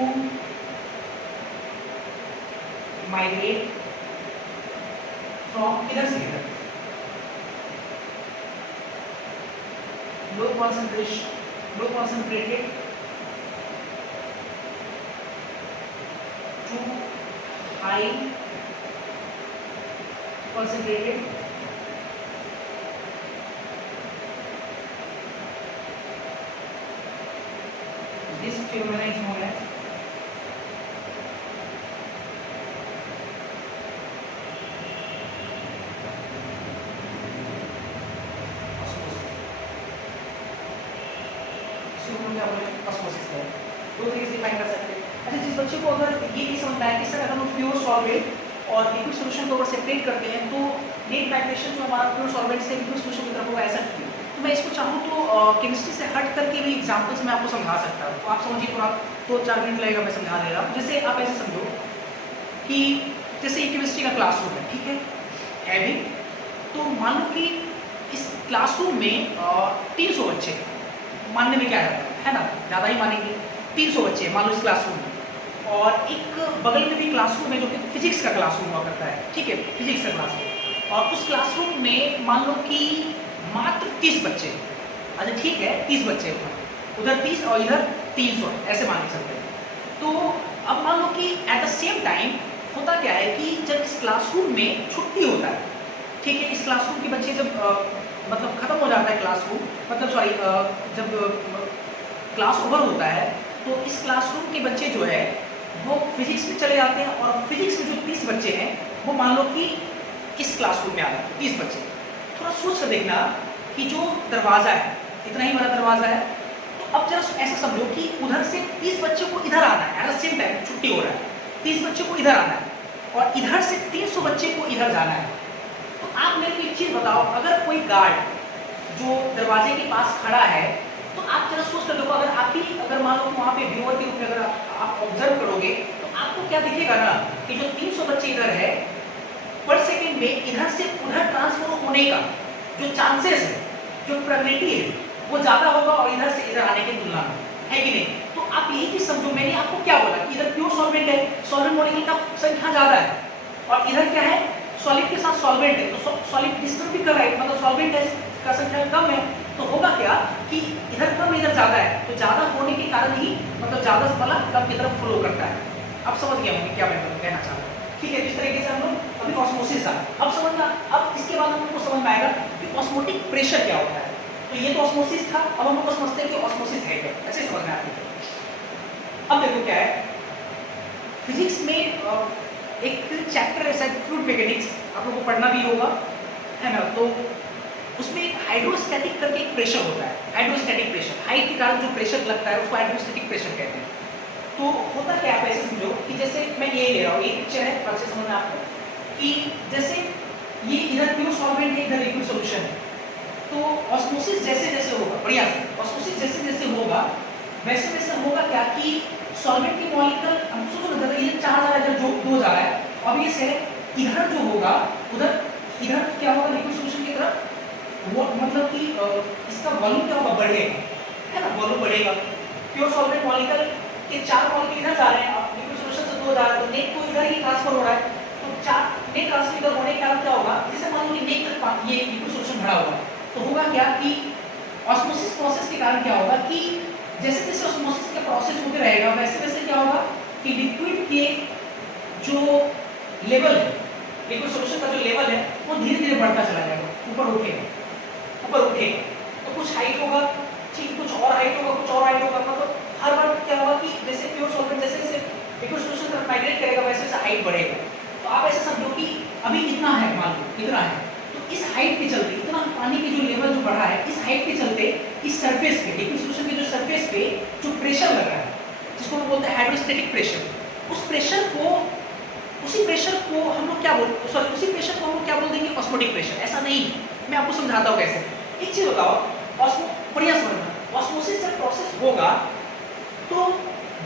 migrate from इधर से इधर, low concentrated to high concentrated this phenomena is known as osmosis है। दो तरीके से define कर सकते हैं। अच्छा, जिस बच्चे को अगर ये नहीं समझ आए कि सर अगर हम प्योर सॉल्वेंट और लिक्विड सॉल्यूशन को अगर सेपरेट करते हैं तो नेट माइग्रेशन जो हमारा प्योर सॉल्वेंट से लिक्विड सॉल्यूशन की तरफ होगा, ऐसा क्यों? तो मैं इसको चाहूँ तो केमिस्ट्री से हट करके भी एग्जाम्पल्स में आपको समझा सकता हूँ। तो आप समझिए, थोड़ा 2-4 मिनट लगेगा, मैं समझा दे रहा हूँ। जैसे आप ऐसे समझो कि जैसे ये केमिस्ट्री का क्लासरूम है, ठीक है भी, तो मान लो कि इस क्लासरूम में 300 बच्चे मानने में क्या है ना, ज़्यादा ही मानेंगे, 300 बच्चे मान लो इस क्लासरूम में, और एक बगल में भी क्लासरूम है जो कि फिजिक्स का क्लासरूम हुआ करता है, ठीक है, फिजिक्स का क्लासरूम, और उस क्लासरूम में मान लो कि मात्र 30 बच्चे, अच्छा ठीक है 30 बच्चे, उधर 30 और इधर 300, ऐसे मान के चलते हैं। तो अब मान लो कि एट द सेम टाइम होता क्या है कि जब इस क्लासरूम में छुट्टी होता है, ठीक है, इस क्लासरूम के बच्चे जब मतलब ख़त्म हो जाता है क्लासरूम, मतलब सॉरी जब क्लास ओवर होता है तो इस क्लासरूम के बच्चे जो है वो फिजिक्स में चले जाते हैं, और फिजिक्स में जो 30 बच्चे हैं वो मान लो कि इस क्लासरूम में आ जाते हैं 30 बच्चे। थोड़ा सोच कर देखना कि जो दरवाज़ा है, इतना ही बड़ा दरवाज़ा है, तो अब जरा ऐसा समझो कि उधर से 30 बच्चे को इधर आना है, एट द सेम टाइम छुट्टी हो रहा है, 30 बच्चे को इधर आना है और इधर से 300 बच्चे को इधर जाना है। तो आप मेरे को एक चीज़ बताओ, अगर कोई गार्ड जो दरवाजे के पास खड़ा है, तो आप जरा सोच कर देखो, अगर मान लो वहाँ पे व्यूअर के रूप में अगर आप ऑब्जर्व करोगे तो आपको क्या दिखेगा ना कि जो 300 बच्चे इधर है, पर सेकेंड में इधर से उधर ट्रांसफर होने का जो चांसेस है, जो प्रोबेबिलिटी है, वो ज्यादा होगा और इधर से इधर आने की तुलना में, है कि नहीं? तो आप यही चीज समझो, मैंने आपको क्या बोला कि इधर प्योर सॉल्वेंट है, सॉल्वेंट मॉलिक्यूल का संख्या ज्यादा है, और इधर क्या है, सॉलिड के साथ सॉल्वेंट है, तो सॉलिड डिस्टर्ब भी कर रहा है, मतलब सॉल्वेंट है का संख्या कम है, तो होगा क्या कि इधर कम इधर ज्यादा है, तो ज्यादा होने के कारण ही मतलब ज्यादा वाला कम की तरफ फ्लो करता है। अब समझ गया होंगे क्या मैं कहना चाह रहा हूँ, ठीक है? इस तरीके से हम लोग अभी ऑस्मोसिस आ, अब समझना, अब इसके बाद हम लोग को समझ में आएगा कि ऑस्मोटिक प्रेशर क्या होता है। तो ये तो ऑस्मोसिस था, अब हम लोग समझते हैं कि ऑस्मोसिस है क्या, ऐसे समझ में आता है। अब देखो क्या है, फिजिक्स में एक चैप्टर है शायद फ्लूइड मैकेनिक्स, आप लोगों को पढ़ना भी होगा, है ना? तो उसमें एक हाइड्रोस्टैटिक करके एक प्रेशर होता है, हाइड्रोस्टैटिक प्रेशर, हाइट के कारण जो प्रेशर लगता है उसको हाइड्रोस्टैटिक प्रेशर कहते हैं। तो होता क्या है, आप ऐसे समझो कि जैसे मैं ये ले रहा हूँ, ये पिक्चर है, अच्छे समझना आपको कि जैसे ये इधर प्योर सॉल्वेंट है, इधर लिक्विड सॉल्यूशन है, तो ऑस्मोसिस जैसे जैसे होगा, बढ़िया से ऑस्मोसिस जैसे जैसे होगा वैसे वैसे होगा क्या कि सॉल्वेंट की मॉलिक्यूल, हम सोचो ना, ये 4 जा रहा है, इधर 2 जा रहा है, अब ये से इधर जो होगा उधर इधर क्या होगा, लिक्विड सॉल्यूशन की तरफ वो मतलब कि इसका वॉल्यूम क्या होगा, बढ़ेगा, है ना? वॉल्यूम बढ़ेगा। प्योर सॉल्वेंट मॉलिक्यूल के 4 मॉलिक्यूल इधर जा रहे हैं, अब लिक्विड सॉल्यूशन से 2 जा रहा है, तो नेट तो इधर ही ट्रांसफर हो रहा है, तो 4 नेट ट्रांसफर इधर होने के कारण क्या होगा, जैसे मान लो कि नेट तक ये लिक्विड सॉल्यूशन भरा हुआ है, तो होगा क्या कि ऑस्मोसिस प्रोसेस के कारण क्या होगा कि जैसे जैसे ऑस्मोसिस का प्रोसेस होते रहेगा वैसे वैसे क्या होगा कि लिक्विड के जो लेवल है, लिक्विड सॉल्यूशन का जो लेवल है वो धीरे धीरे बढ़ता चला जाएगा, ऊपर उठेगा, ऊपर उठेगा, तो कुछ हाइट होगा, ठीक, कुछ और हाइट होगा, कुछ और हाइट होगा, मतलब हर बार क्या होगा कि जैसे प्योर सॉल्वेंट जैसे जैसे लिक्विड सॉल्यूशन तरफ माइग्रेट करेगा वैसे वैसे हाइट बढ़ेगा। तो आप ऐसे समझो कि अभी इतना है, मान लो इतना है, तो इस हाइट के चलते, इतना पानी की जो लेवल जो बढ़ा है, इस हाइट के चलते इस सरफेस पे, लिक्विड सॉल्यूशन के जो सरफेस पे जो प्रेशर लग रहा है, जिसको हम बोलते हैं हाइड्रोस्टैटिक प्रेशर, उस प्रेशर को, उसी प्रेशर को हम लोग क्या बोल, सॉरी उसी प्रेशर को हम लोग क्या बोल देंगे, ऑस्मोटिक प्रेशर। ऐसा नहीं, मैं आपको समझाता हूँ कैसे। एक चीज बताओ, बढ़िया समझना, ऑस्मोसिस जब प्रोसेस होगा तो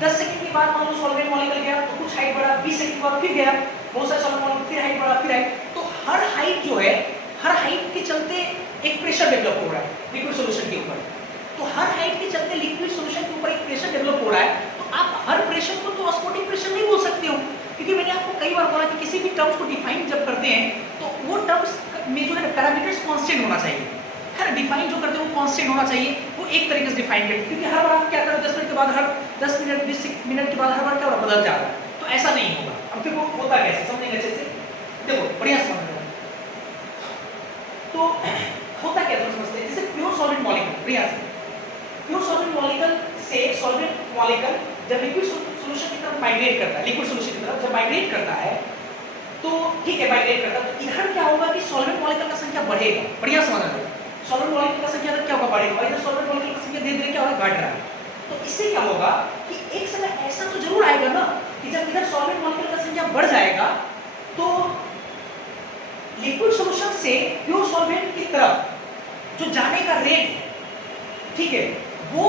10 सेकंड के बाद मान लो सॉल्वेंट मॉलिक्यूल गया तो कुछ हाइट बढ़ा, 20 सेकंड के बाद फिर गया, बहुत सारे सॉल्वेंट मॉलिक्यूल फिर हाइट बढ़ा, फिर हाइट, तो हर हाइट जो है, हर हाइट के चलते एक प्रेशर डेवलप हो रहा है लिक्विड सॉल्यूशन के ऊपर, तो हर हाइट के चलते लिक्विड सॉल्यूशन के ऊपर एक प्रेशर डेवलप हो रहा है, तो आप हर प्रेशर को तो ऑस्मोटिक प्रेशर नहीं बोल सकते हो, क्योंकि मैंने आपको कई बार बोला कि किसी भी टर्म्स को डिफाइन जब करते हैं तो वो टर्म्स में जो है पैरामीटर्स कांस्टेंट होना चाहिए, है ना? डिफाइन जो करते हैं वो कांस्टेंट होना चाहिए, वो एक तरीके से डिफाइन करते हैं, क्योंकि हर बार आप क्या करो 10 मिनट के बाद, हर 10 मिनट 20 मिनट के बाद हर बार क्या होगा, बदल जाता है, तो ऐसा नहीं होगा। अब फिर वो होता कैसे, समझेंगे अच्छे से, देखो बढ़िया समझ लो। तो होता क्या है समझते हैं, जैसे प्योर सॉलिड मॉलिक्यूल, बढ़िया से प्योर सॉलिड मॉलिक्यूल से सॉल्वेंट मॉलिक्यूल जब लिक्विड सॉल्यूशन की तरफ माइग्रेट करता है, लिक्विड सॉल्यूशन की तरफ जब माइग्रेट करता है, तो ठीक है माइग्रेट करता है, तो इधर क्या होगा कि सॉल्वेंट मॉलिक्यूल का संख्या बढ़ेगा, बढ़िया समझना है, सॉल्वेंट मॉलिक्यूल का संख्या क्या होगा, बढ़ेगा, और इधर सॉल्वेंट मॉलिक्यूल का संख्या धीरे धीरे क्या होगा, घट रहा है। तो इससे क्या होगा कि एक समय ऐसा तो जरूर आएगा ना कि जब इधर सॉल्वेंट मॉलिक्यूल का संख्या बढ़ जाएगा तो लिक्विड सॉल्यूशन से प्योर सॉल्वेंट की तरफ जो जाने का रेट है, ठीक है, वो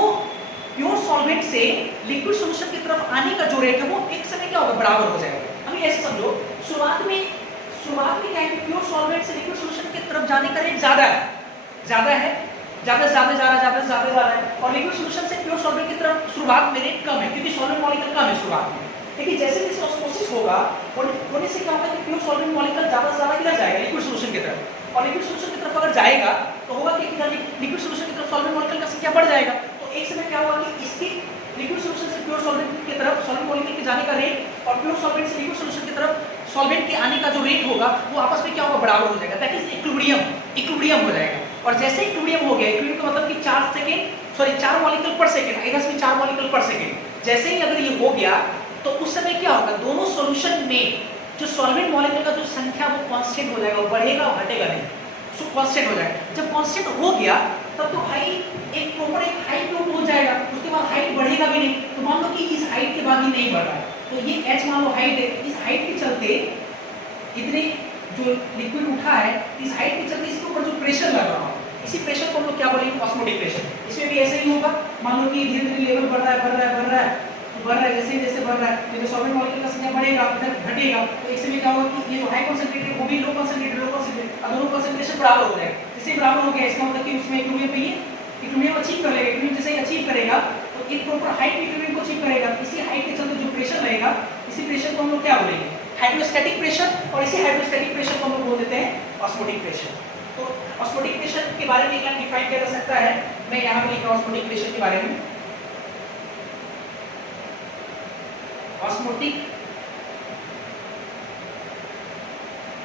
प्योर सॉल्वेंट से लिक्विड सॉल्यूशन की तरफ आने का जो रेट है वो एक समय क्या होगा, बराबर हो जाएगा। अभी ऐसे समझो, शुरुआत में क्या है कि प्योर सॉल्वेंट से लिक्विड सॉल्यूशन की तरफ जाने का रेट ज्यादा है, ज्यादा है, ज्यादा जा रहा है, और लिक्विड सॉल्यूशन से प्योर सॉल्वेंट की तरफ शुरुआत में रेट कम है, क्योंकि सॉल्वेंट मॉलिक्यूल कम है शुरुआत में, लेकिन जैसे जैसे ऑस्मोसिस होगा होने से क्या होगा कि प्योर सॉल्वेंट मॉलिक्यूल ज्यादा से ज्यादा किधर जाएगा, लिक्विड सॉल्यूशन की तरफ, और लिक्विड सॉल्यूशन की तरफ अगर जाएगा तो होगा कि इधर लिक्विड सॉल्यूशन की तरफ सॉल्वेंट मॉलिक्यूल का संख्या बढ़ जाएगा, तो एक समय क्या होगा कि इसकी लिक्विड सॉल्यूशन से प्योर सॉल्वेंट की तरफ सॉल्वेंट मॉलिक्यूल के जाने का रेट और प्योर सॉल्वेंट से लिक्विड सॉल्यूशन की तरफ सॉल्वेंट के आने का जो रेट होगा वो आपस में क्या होगा, बराबर हो जाएगा, दैट इज इक्विलिब्रियम हो जाएगा। और जैसे इक्विलिब्रियम हो गया, इक्विलिब्रियम का मतलब कि 4 मॉलिक्यूल पर सेकंड, इधर से 4 मॉलिक्यूल पर सेकंड, जैसे ही अगर ये हो गया तो उस समय क्या होगा, दोनों सॉल्यूशन में जो सॉल्वेंट मॉलिक्यूल का जो संख्या वो कांस्टेंट हो जाएगा, वो बढ़ेगा और घटेगा नहीं, सो कांस्टेंट हो जाएगा। जब कांस्टेंट हो गया तब तो भाई एक प्रॉपर एक हाइट तो हो जाएगा, उसके बाद हाइट बढ़ेगा भी नहीं, तो मान लो कि इस हाइट के बाद ही नहीं बढ़ रहा है, तो ये h मान लो हाइट है, इस हाइट के चलते इतने जो लिक्विड उठा है, इस हाइट के चलते इसके ऊपर जो प्रेशर लग रहा है, इसी प्रेशर को हम लोग क्या बोलेंगे, ऑस्मोटिक प्रेशर। इसमें भी ऐसा ही होगा, मान लो कि धीरे धीरे लेवल बढ़ रहा है, जैसे जैसे बढ़ रहा है, तो सॉल्वेंट मॉलिक्यूल का संख्या बढ़ेगा, इधर घटेगा, तो एक समय क्या होगा कि ये जो हाई कंसंट्रेटेड वो भी लो कंसंट्रेटेड, और दोनों कंसंट्रेशन बराबर हो जाएगा। इससे बराबर हो गया, इसका मतलब कि उसमें इक्विलिब्रियम पे ये इक्विलिब्रियम अचीव कर लेगा। इक्विलिब्रियम जैसे ही अचीव करेगा तो एक प्रॉपर हाइट में इक्विलिब्रियम को अचीव करेगा। इसी हाइट के चलते जो प्रेशर रहेगा, इसी प्रेशर को हम लोग क्या बोलेंगे, हाइड्रोस्टैटिक प्रेशर, और इसी हाइड्रोस्टैटिक प्रेशर को हम लोग बोल देते हैं ऑस्मोटिक प्रेशर। तो ऑस्मोटिक प्रेशर के बारे में क्या डिफाइन किया जा सकता है, मैं यहाँ पे लिख रहा हूँ ऑस्मोटिक प्रेशर के बारे में। ऑस्मोटिक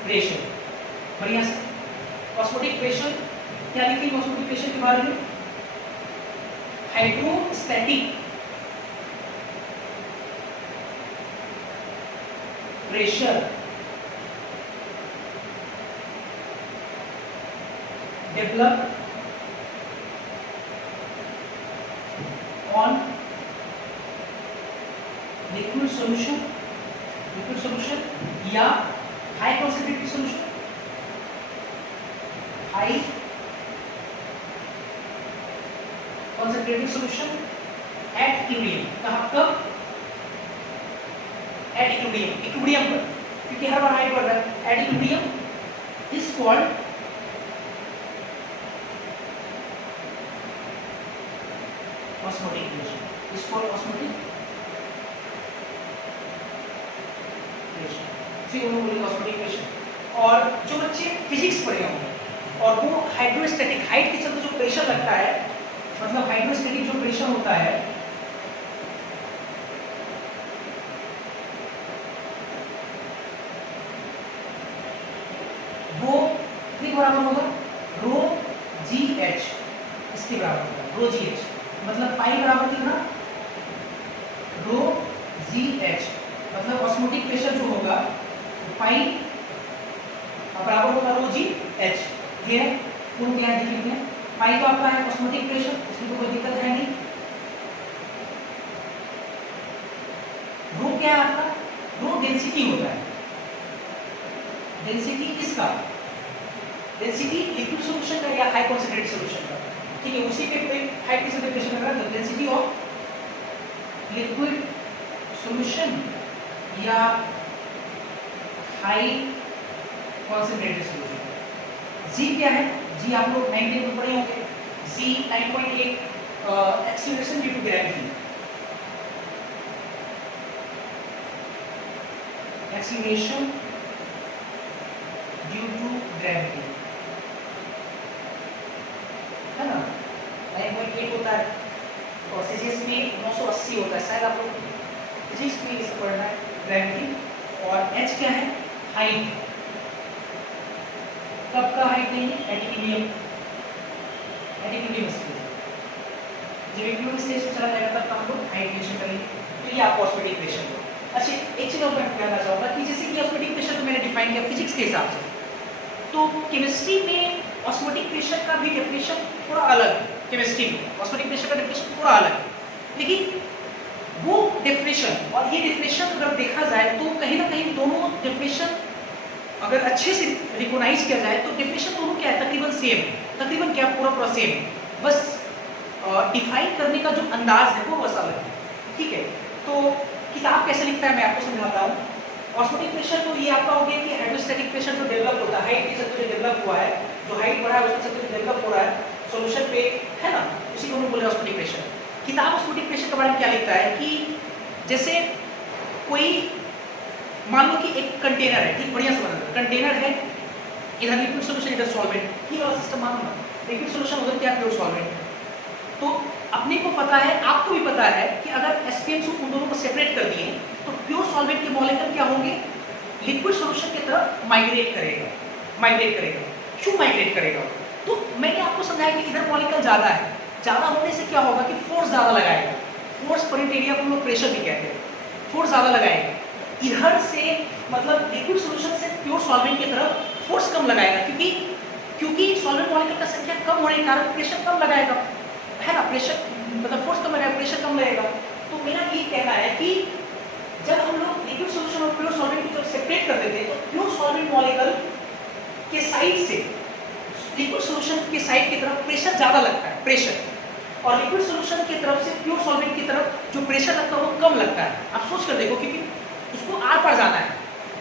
प्रेशर, बढ़िया से ऑस्मोटिक प्रेशर क्या लिखेंगे ऑस्मोटिक प्रेशर के बारे में, hydrostatic pressure develop on liquid solution या high concentrated solution, high concentrated solution at equilibrium. कहाँ, कब, एट इक्विलिब्रियम, इक्विलिब्रियम पर, क्योंकि हर बार हाइट बढ़ रहा है। At equilibrium is called osmotic pressure, is called osmotic pressure, इसी को बोलेंगे ऑस्मोटिक प्रेशर। और जो बच्चे फिजिक्स पढ़े होंगे और वो हाइड्रोस्टैटिक, हाइट के चलते जो प्रेशर लगता है, मतलब हाइड्रोस्टैटिक जो प्रेशर होता है वो कितने बराबर होगा, रो जी एच, इसके बराबर होगा, रो जी एच, मतलब पाई बराबर कितना, रो जी एच, मतलब ऑस्मोटिक प्रेशर जो होगा पाई बराबर होगा रो जी एच। ये पूर्ण क्या है देख लेते हैं। पाई तो आपका है ऑस्मोटिक प्रेशर, इसमें तो कोई दिक्कत है नहीं। रो क्या है आपका, रो डेंसिटी होता है, डेंसिटी किसका, डेंसिटी लिक्विड सॉल्यूशन का या हाई कॉन्सेंट्रेटेड सॉल्यूशन का, ठीक है, उसी पे हाई कंसंट्रेशन लग रहा है, तो डेंसिटी ऑफ लिक्विड सॉल्यूशन या हाई कॉन्सेंट्रेटेड सॉल्यूशन। जी क्या है, जी आप लोग 9 में पढ़े होंगे, g 9.8 acceleration due to gravity, acceleration due to gravity, है ना, 9.8 होता है, और सीजीएस में 980 होता है, शायद आप लोग फिजिक्स में इसे पढ़ना है, ग्रेविटी। और एच क्या है, हाइट, कब का हाइट देंगे, एटिक्यूलियम, एटिक्यूलियम स्टेज, जब इक्विलिब्रियम स्टेज पे चला जाएगा तब हम लोग हाइट मेजर करेंगे। तो ये आपको ऑस्मोटिक प्रेशर हो। अच्छा, एक चीज और मैं कहना चाहूँगा कि जैसे कि ऑस्मोटिक प्रेशर तो मैंने डिफाइन किया फिजिक्स के हिसाब से, तो केमिस्ट्री में ऑस्मोटिक प्रेशर का भी डेफिनेशन थोड़ा अलग है। केमिस्ट्री में ऑस्मोटिक प्रेशर का डेफिनेशन थोड़ा अलग है, लेकिन वो डेफिनेशन और ये डेफिनेशन अगर देखा जाए तो कहीं ना कहीं दोनों डेफिनेशन अगर अच्छे से रिकॉग्नाइज किया जाए तो डेफिनेशन दोनों क्या है, तकरीबन सेम है, तकरीबन क्या पूरा सेम है, बस डिफाइन करने का जो अंदाज है वो बस अलग है, ठीक है। तो किताब कैसे लिखता है मैं आपको समझाता हूँ। ऑस्मोटिक प्रेशर तो ये आपका हो गया कि हाइड्रोस्टैटिक प्रेशर जो डेवलप होता है, हाइट के चलते जो डेवलप हुआ है, जो हाइट बढ़ा है उसके चलते डेवलप हो रहा है सॉल्यूशन पे, है ना, उसी को हम बोल रहे हैं ऑस्मोटिक प्रेशर। किताब ऑस्मोटिक प्रेशर के बारे में क्या लिखता है कि जैसे कोई मान लो कि एक कंटेनर है, ठीक, बढ़िया से बना कंटेनर है, इधर लिक्विड सॉल्यूशन इधर सॉल्वेंट, ये वाला सिस्टम मानो ना, लिक्विड सॉल्यूशन उधर क्या प्योर सॉल्वेंट। तो अपने को पता है, आपको भी पता है कि अगर SPM उन दोनों को सेपरेट कर दिए तो प्योर सॉल्वेंट के मॉलिक्यूल क्या होंगे, लिक्विड सॉल्यूशन की तरफ माइग्रेट करेगा। क्यों माइग्रेट करेगा? तो मैंने आपको समझाया कि इधर मॉलिक्यूल ज़्यादा है, ज़्यादा होने से क्या होगा कि फोर्स ज़्यादा लगाएगा, फोर्स पर एरिया को हम लोग प्रेशर भी कहते हैं, फोर्स ज़्यादा लगाएगा। इधर से मतलब लिक्विड सॉल्यूशन से प्योर सॉल्वेंट की तरफ फोर्स कम लगाएगा, क्योंकि सॉल्वेंट मॉलिक्यूल का संख्या कम होने के कारण प्रेशर कम लगाएगा, है ना, प्रेशर मतलब फोर्स कम लगाएगा, प्रेशर कम लगेगा। तो मेरा ये कहना है कि जब हम लोग लिक्विड सॉल्यूशन और प्योर सॉल्वेंट की तरफ सेपरेट कर देते हैं तो प्योर सॉल्वेंट मॉलिक्यूल के साइड से लिक्विड सॉल्यूशन के साइड की तरफ प्रेशर ज़्यादा लगता है, प्रेशर, और लिक्विड सॉल्यूशन की तरफ से प्योर सॉल्वेंट की तरफ जो प्रेशर लगता है वो कम लगता है। आप सोच कर देखो, क्योंकि उसको आर पार जाना है,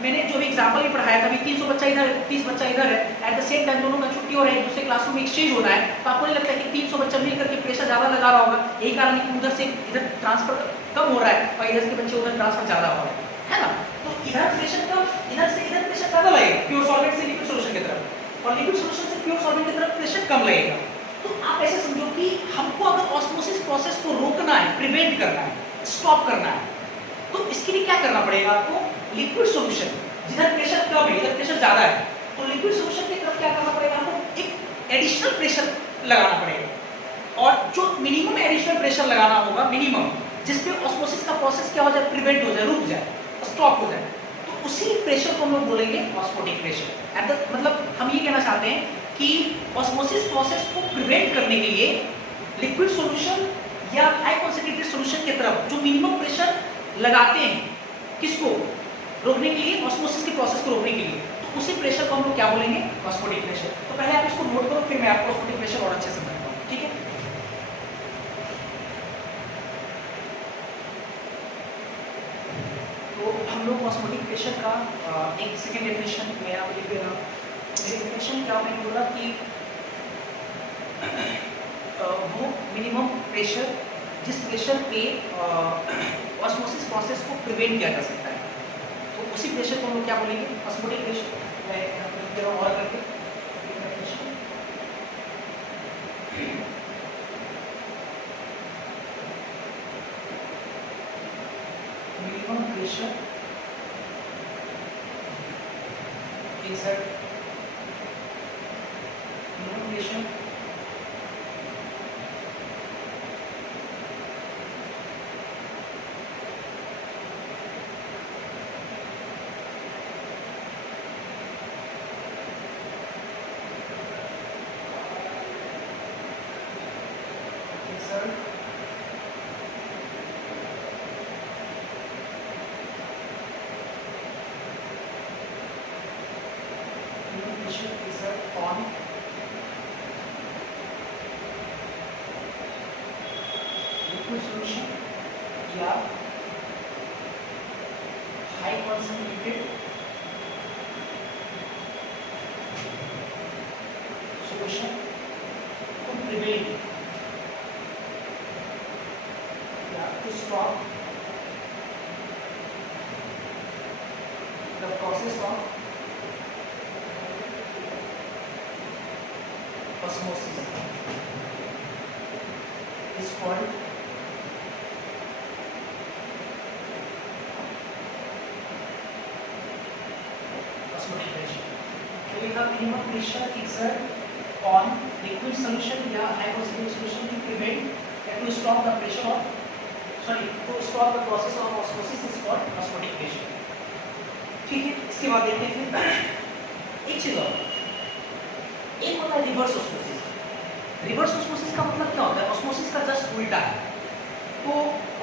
मैंने जो भी एग्जाम्पल भी पढ़ाया था, अभी 300 बच्चा इधर है, 30 बच्चा इधर है, एट द सेम टाइम दोनों का छुट्टी हो रहा है, एक दूसरे क्लासरूम में एक्सचेंज होना है, तो आपको नहीं लगता कि 300 बच्चा मिल करके प्रेशर ज़्यादा लगा रहा होगा? यही कारण है कि उधर से इधर ट्रांसफर कम हो रहा है और इधर के बच्चे उधर ट्रांसफर ज़्यादा हो रहा है ना? तो इधर प्रेशर कम, इधर से इधर प्रेशर ज़्यादा लगेगा प्योर सॉल्वेंट से लिक्विड सोल्यूशन की तरफ, और लिक्विड सोल्यूशन से प्योर सॉल्वेंट की तरफ प्रेशर कम लगेगा। तो आप ऐसे समझो कि हमको अगर ऑस्मोसिस प्रोसेस को रोकना है, प्रिवेंट करना है, स्टॉप करना है, तो इसके लिए क्या करना पड़ेगा आपको? लिक्विड सॉल्यूशन, जिधर प्रेशर कम है इधर प्रेशर ज्यादा है, तो लिक्विड सॉल्यूशन की तरफ क्या करना पड़ेगा? आपको एक एडिशनल प्रेशर लगाना पड़ेगा, और जो मिनिमम एडिशनल प्रेशर लगाना होगा, मिनिमम, जिसपे ऑस्मोसिस का प्रोसेस क्या हो जाए? प्रिवेंट हो जाए, रुक जाए, स्टॉप हो जाए, तो उसी प्रेशर को हम लोग बोलेंगे ऑस्मोटिक प्रेशर। मतलब हम ये कहना चाहते हैं कि ऑस्मोसिस प्रोसेस को प्रिवेंट करने के लिए लिक्विड सॉल्यूशन या हाई कॉन्सेंट्रेटेड सॉल्यूशन की तरफ जो मिनिमम प्रेशर लगाते हैं, किसको रोकने के लिए? ऑस्मोसिस के प्रोसेस को रोकने के लिए, तो उसी प्रेशर को हम लोग क्या बोलेंगे? Osmotic pressure. तो पहले आप इसको नोट करो, फिर मैं आपको ऑस्मोटिक प्रेशर और अच्छे से समझाऊंगा, ठीक है? तो हम लोग ऑस्मोटिक प्रेशर का एक सेकेंड डेफिनेशन में आप लिख देना। डेफिनेशन क्या मैंने बोला कि वो मिनिमम प्रेशर जिस प्रेशर पे ऑस्मोसिस प्रोसेस को प्रिवेंट किया जा सकता है, तो उसी प्रेशर को हम लोग क्या बोलेंगे? Osmotic pressure. मैं यहाँ पे लिख दे रहा हूँ और करके minimum pressure exert minimum pressure exert on liquid solution या high concentrated solution to prevent या to stop the process of osmosis is called osmotic pressure. So we have minimum pressure exert on liquid solution या high concentrated solution to prevent and to stop the pressure of to stop the process of osmosis is called osmotic pressure. ठीक है, इसके बाद देखते हैं फिर एक चीज और, एक होता है रिवर्स ऑस्मोसिस। रिवर्स ऑस्मोसिस का मतलब क्या होता है? ऑस्मोसिस का जस्ट उल्टा है। तो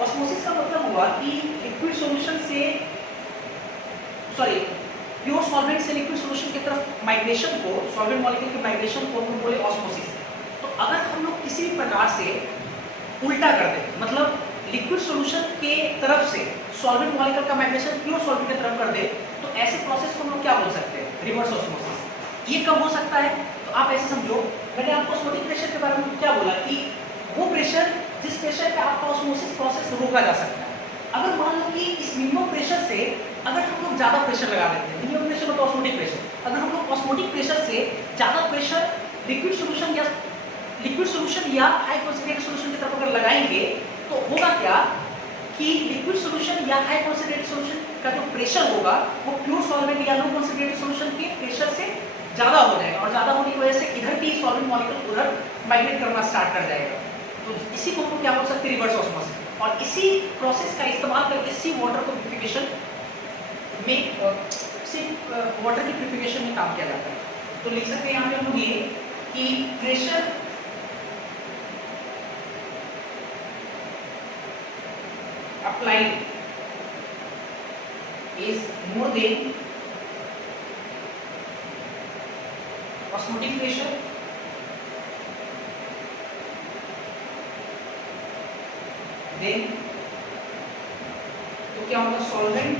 ऑस्मोसिस का मतलब हुआ कि लिक्विड सॉल्यूशन से प्योर सॉल्वेंट से लिक्विड सॉल्यूशन की तरफ माइग्रेशन को, सॉल्वेंट मॉलिक्यूल के माइग्रेशन को हम बोले ऑस्मोसिस। तो अगर हम लोग किसी भी प्रकार से उल्टा कर दें, मतलब लिक्विड सॉल्यूशन के तरफ से सॉल्वेंट मॉलिक्यूल का माइग्रेशन प्योर सॉल्वेंट की तरफ कर दे, तो ऐसे प्रोसेस को हम लोग क्या बोल सकते हैं? Reverse osmosis. ये कब हो सकता है? तो आप ऐसे समझो, मैंने आपको ऑस्मोटिक प्रेशर के बारे में क्या बोला कि वो प्रेशर जिस प्रेशर पे आपका ऑस्मोसिस प्रोसेस रोका जा सकता है। अगर मान लो कि इस मिनिमम प्रेशर से अगर हम लोग ज़्यादा प्रेशर लगा देते हैं, मिनिमम प्रेशर मतलब ऑस्मोटिक प्रेशर, अगर हम लोग ऑस्मोटिक प्रेशर से ज़्यादा प्रेशर लिक्विड सॉल्यूशन या हाई कॉन्सेंट्रेटेड सॉल्यूशन की तरफ अगर लगाएंगे, तो होगा क्या कि लिक्विड सॉल्यूशन या हाई कॉन्सेंट्रेटेड सॉल्यूशन का जो प्रेशर होगा वो प्योर सॉल्वेंट या लो कॉन्सेंट्रेटेड सॉल्यूशन के प्रेशर से ज़्यादा हो जाएगा, और ज़्यादा होने की वजह से इधर की सॉल्वेंट मॉलिक्यूल उधर माइग्रेट करना स्टार्ट कर जाएगा। तो इसी को हम क्या बोल सकते हैं? Reverse osmosis. और इसी प्रोसेस का इस्तेमाल करके सी वाटर को प्यूरिफिकेशन में, सी वाटर की प्यूरिफिकेशन में काम किया जाता है। तो लिख सकते हैं यहाँ पे हम लोग ये कि pressure applied is more than osmotic pressure then तो क्या होगा? Solvent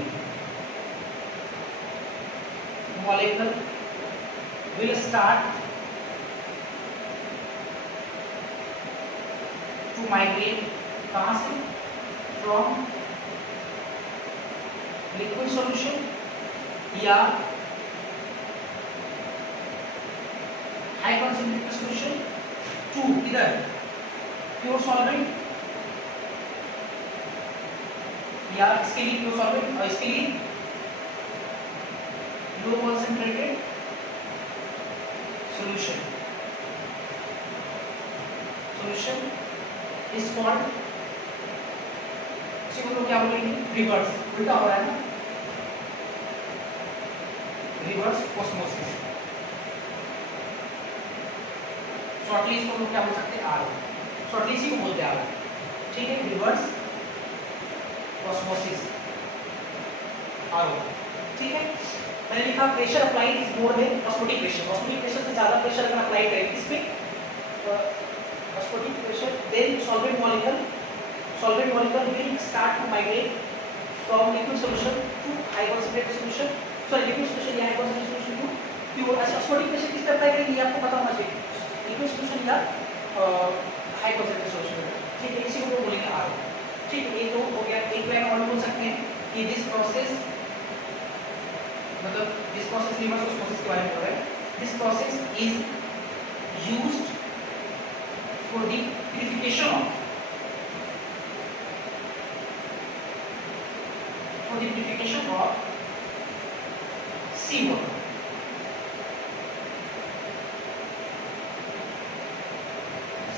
molecule will start to migrate कहाँ से, from liquid solution या high concentrated solution to इधर pure solvent या इसके लिए pure solvent और इसके लिए low concentrated solution is called, इसी को क्या बोलेंगे, रिवर्स, उल्टा हो रहा है ना, रिवर्स ऑस्मोसिस। शॉर्टली इसको लोग क्या बोल सकते हैं, आर, शॉर्टली इसी को बोलते हैं आर, ठीक है, रिवर्स ऑस्मोसिस आर, ठीक है। मैंने लिखा pressure applied is more than osmotic pressure, osmotic pressure से ज्यादा प्रेशर अगर अप्लाई करें इसमें osmotic pressure, then solvent molecule will start to migrate from liquid solution to high concentrated solution, sorry liquid solution या high concentrated solution to pure। अच्छा, osmotic pressure किस पे apply करेंगे ये आपको पता होना चाहिए, लिक्विड सॉल्यूशन या हाई कंसंट्रेटेड सॉल्यूशन, ठीक है, इसी को बोलेंगे आर, ठीक है। ये तो हो गया। एक लाइन और बोल सकते हैं कि दिस प्रोसेस, मतलब दिस प्रोसेस रिवर्स ऑस्मोसिस के बारे में बोल रहा है, this process is used for the purification of sea water।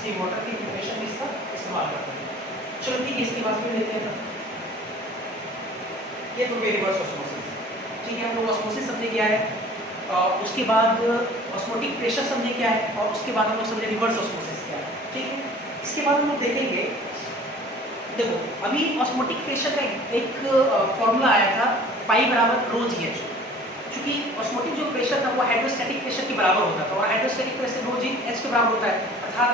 Sea water की प्रिपरेशन में इसका इस्तेमाल करते हैं। चलो ठीक है, इसकी बात भी लेते हैं। ये तो रिवर्स ऑस्मोसिस, ठीक है, हम लोग ऑस्मोसिस समझे क्या है, उसके बाद ऑस्मोटिक प्रेशर समझे क्या है, और उसके बाद हम लोग समझे रिवर्स ऑस्मोसिस क्या है, ठीक है। इसके बाद हम लोग देखेंगे, देखो अभी ऑस्मोटिक प्रेशर का एक फॉर्मूला आया था, पाई बराबर रो जी एच, क्योंकि ऑस्मोटिक जो प्रेशर था वो हाइड्रोस्टैटिक प्रेशर के बराबर होता था, और हाइड्रोस्टैटिक प्रेशर रो जी एच के बराबर होता है, अर्थात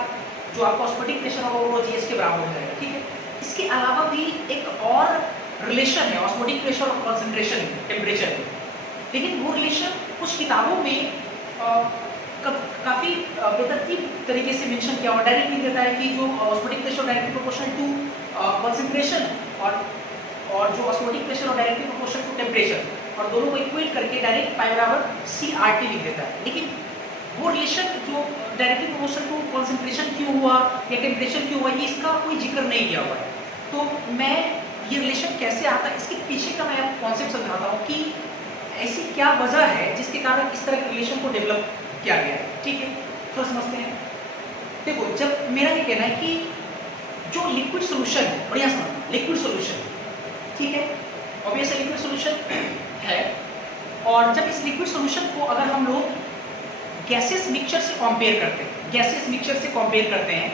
जो आपका ऑस्मोटिक प्रेशर होगा वो रो जी एच के बराबर हो जाएगा, ठीक है। इसके अलावा भी एक और रिलेशन है ऑस्मोटिक प्रेशर और कॉन्सेंट्रेशन टेम्परेचर में, लेकिन वो रिलेशन कुछ किताबों में काफ़ी बेतरतीब तरीके से मेंशन किया हुआ, डायरेक्ट लिख देता है कि जो osmotic pressure directly proportional to concentration, और जो ऑस्मोटिक प्रेशर और डायरेक्टली प्रोपोर्शनल टू टेम्परेचर, और दोनों को इक्वेट करके डायरेक्ट पाई बराबर CRT लिख देता है। लेकिन वो रिलेशन जो डायरेक्टली प्रोपोर्शनल टू कॉन्सेंट्रेशन क्यों हुआ या टेम्परेचर क्यों हुआ, ये इसका कोई जिक्र नहीं किया हुआ है। तो मैं ये रिलेशन कैसे आता है इसके पीछे का मैं कॉन्सेप्ट समझाता हूँ कि ऐसी क्या वजह है जिसके कारण इस तरह के रिलेशन को डेवलप किया गया है, ठीक है। तो समझते हैं। देखो, जब मेरा ये कहना है कि जो लिक्विड सोल्यूशन है, बढ़िया समझना, लिक्विड सोल्यूशन, ठीक है, ऑब्वियसली लिक्विड सोल्यूशन है, और जब इस लिक्विड सोल्यूशन को अगर हम लोग गैसेस मिक्सचर से कंपेयर करते हैं, गैसेस मिक्सचर से कंपेयर करते हैं,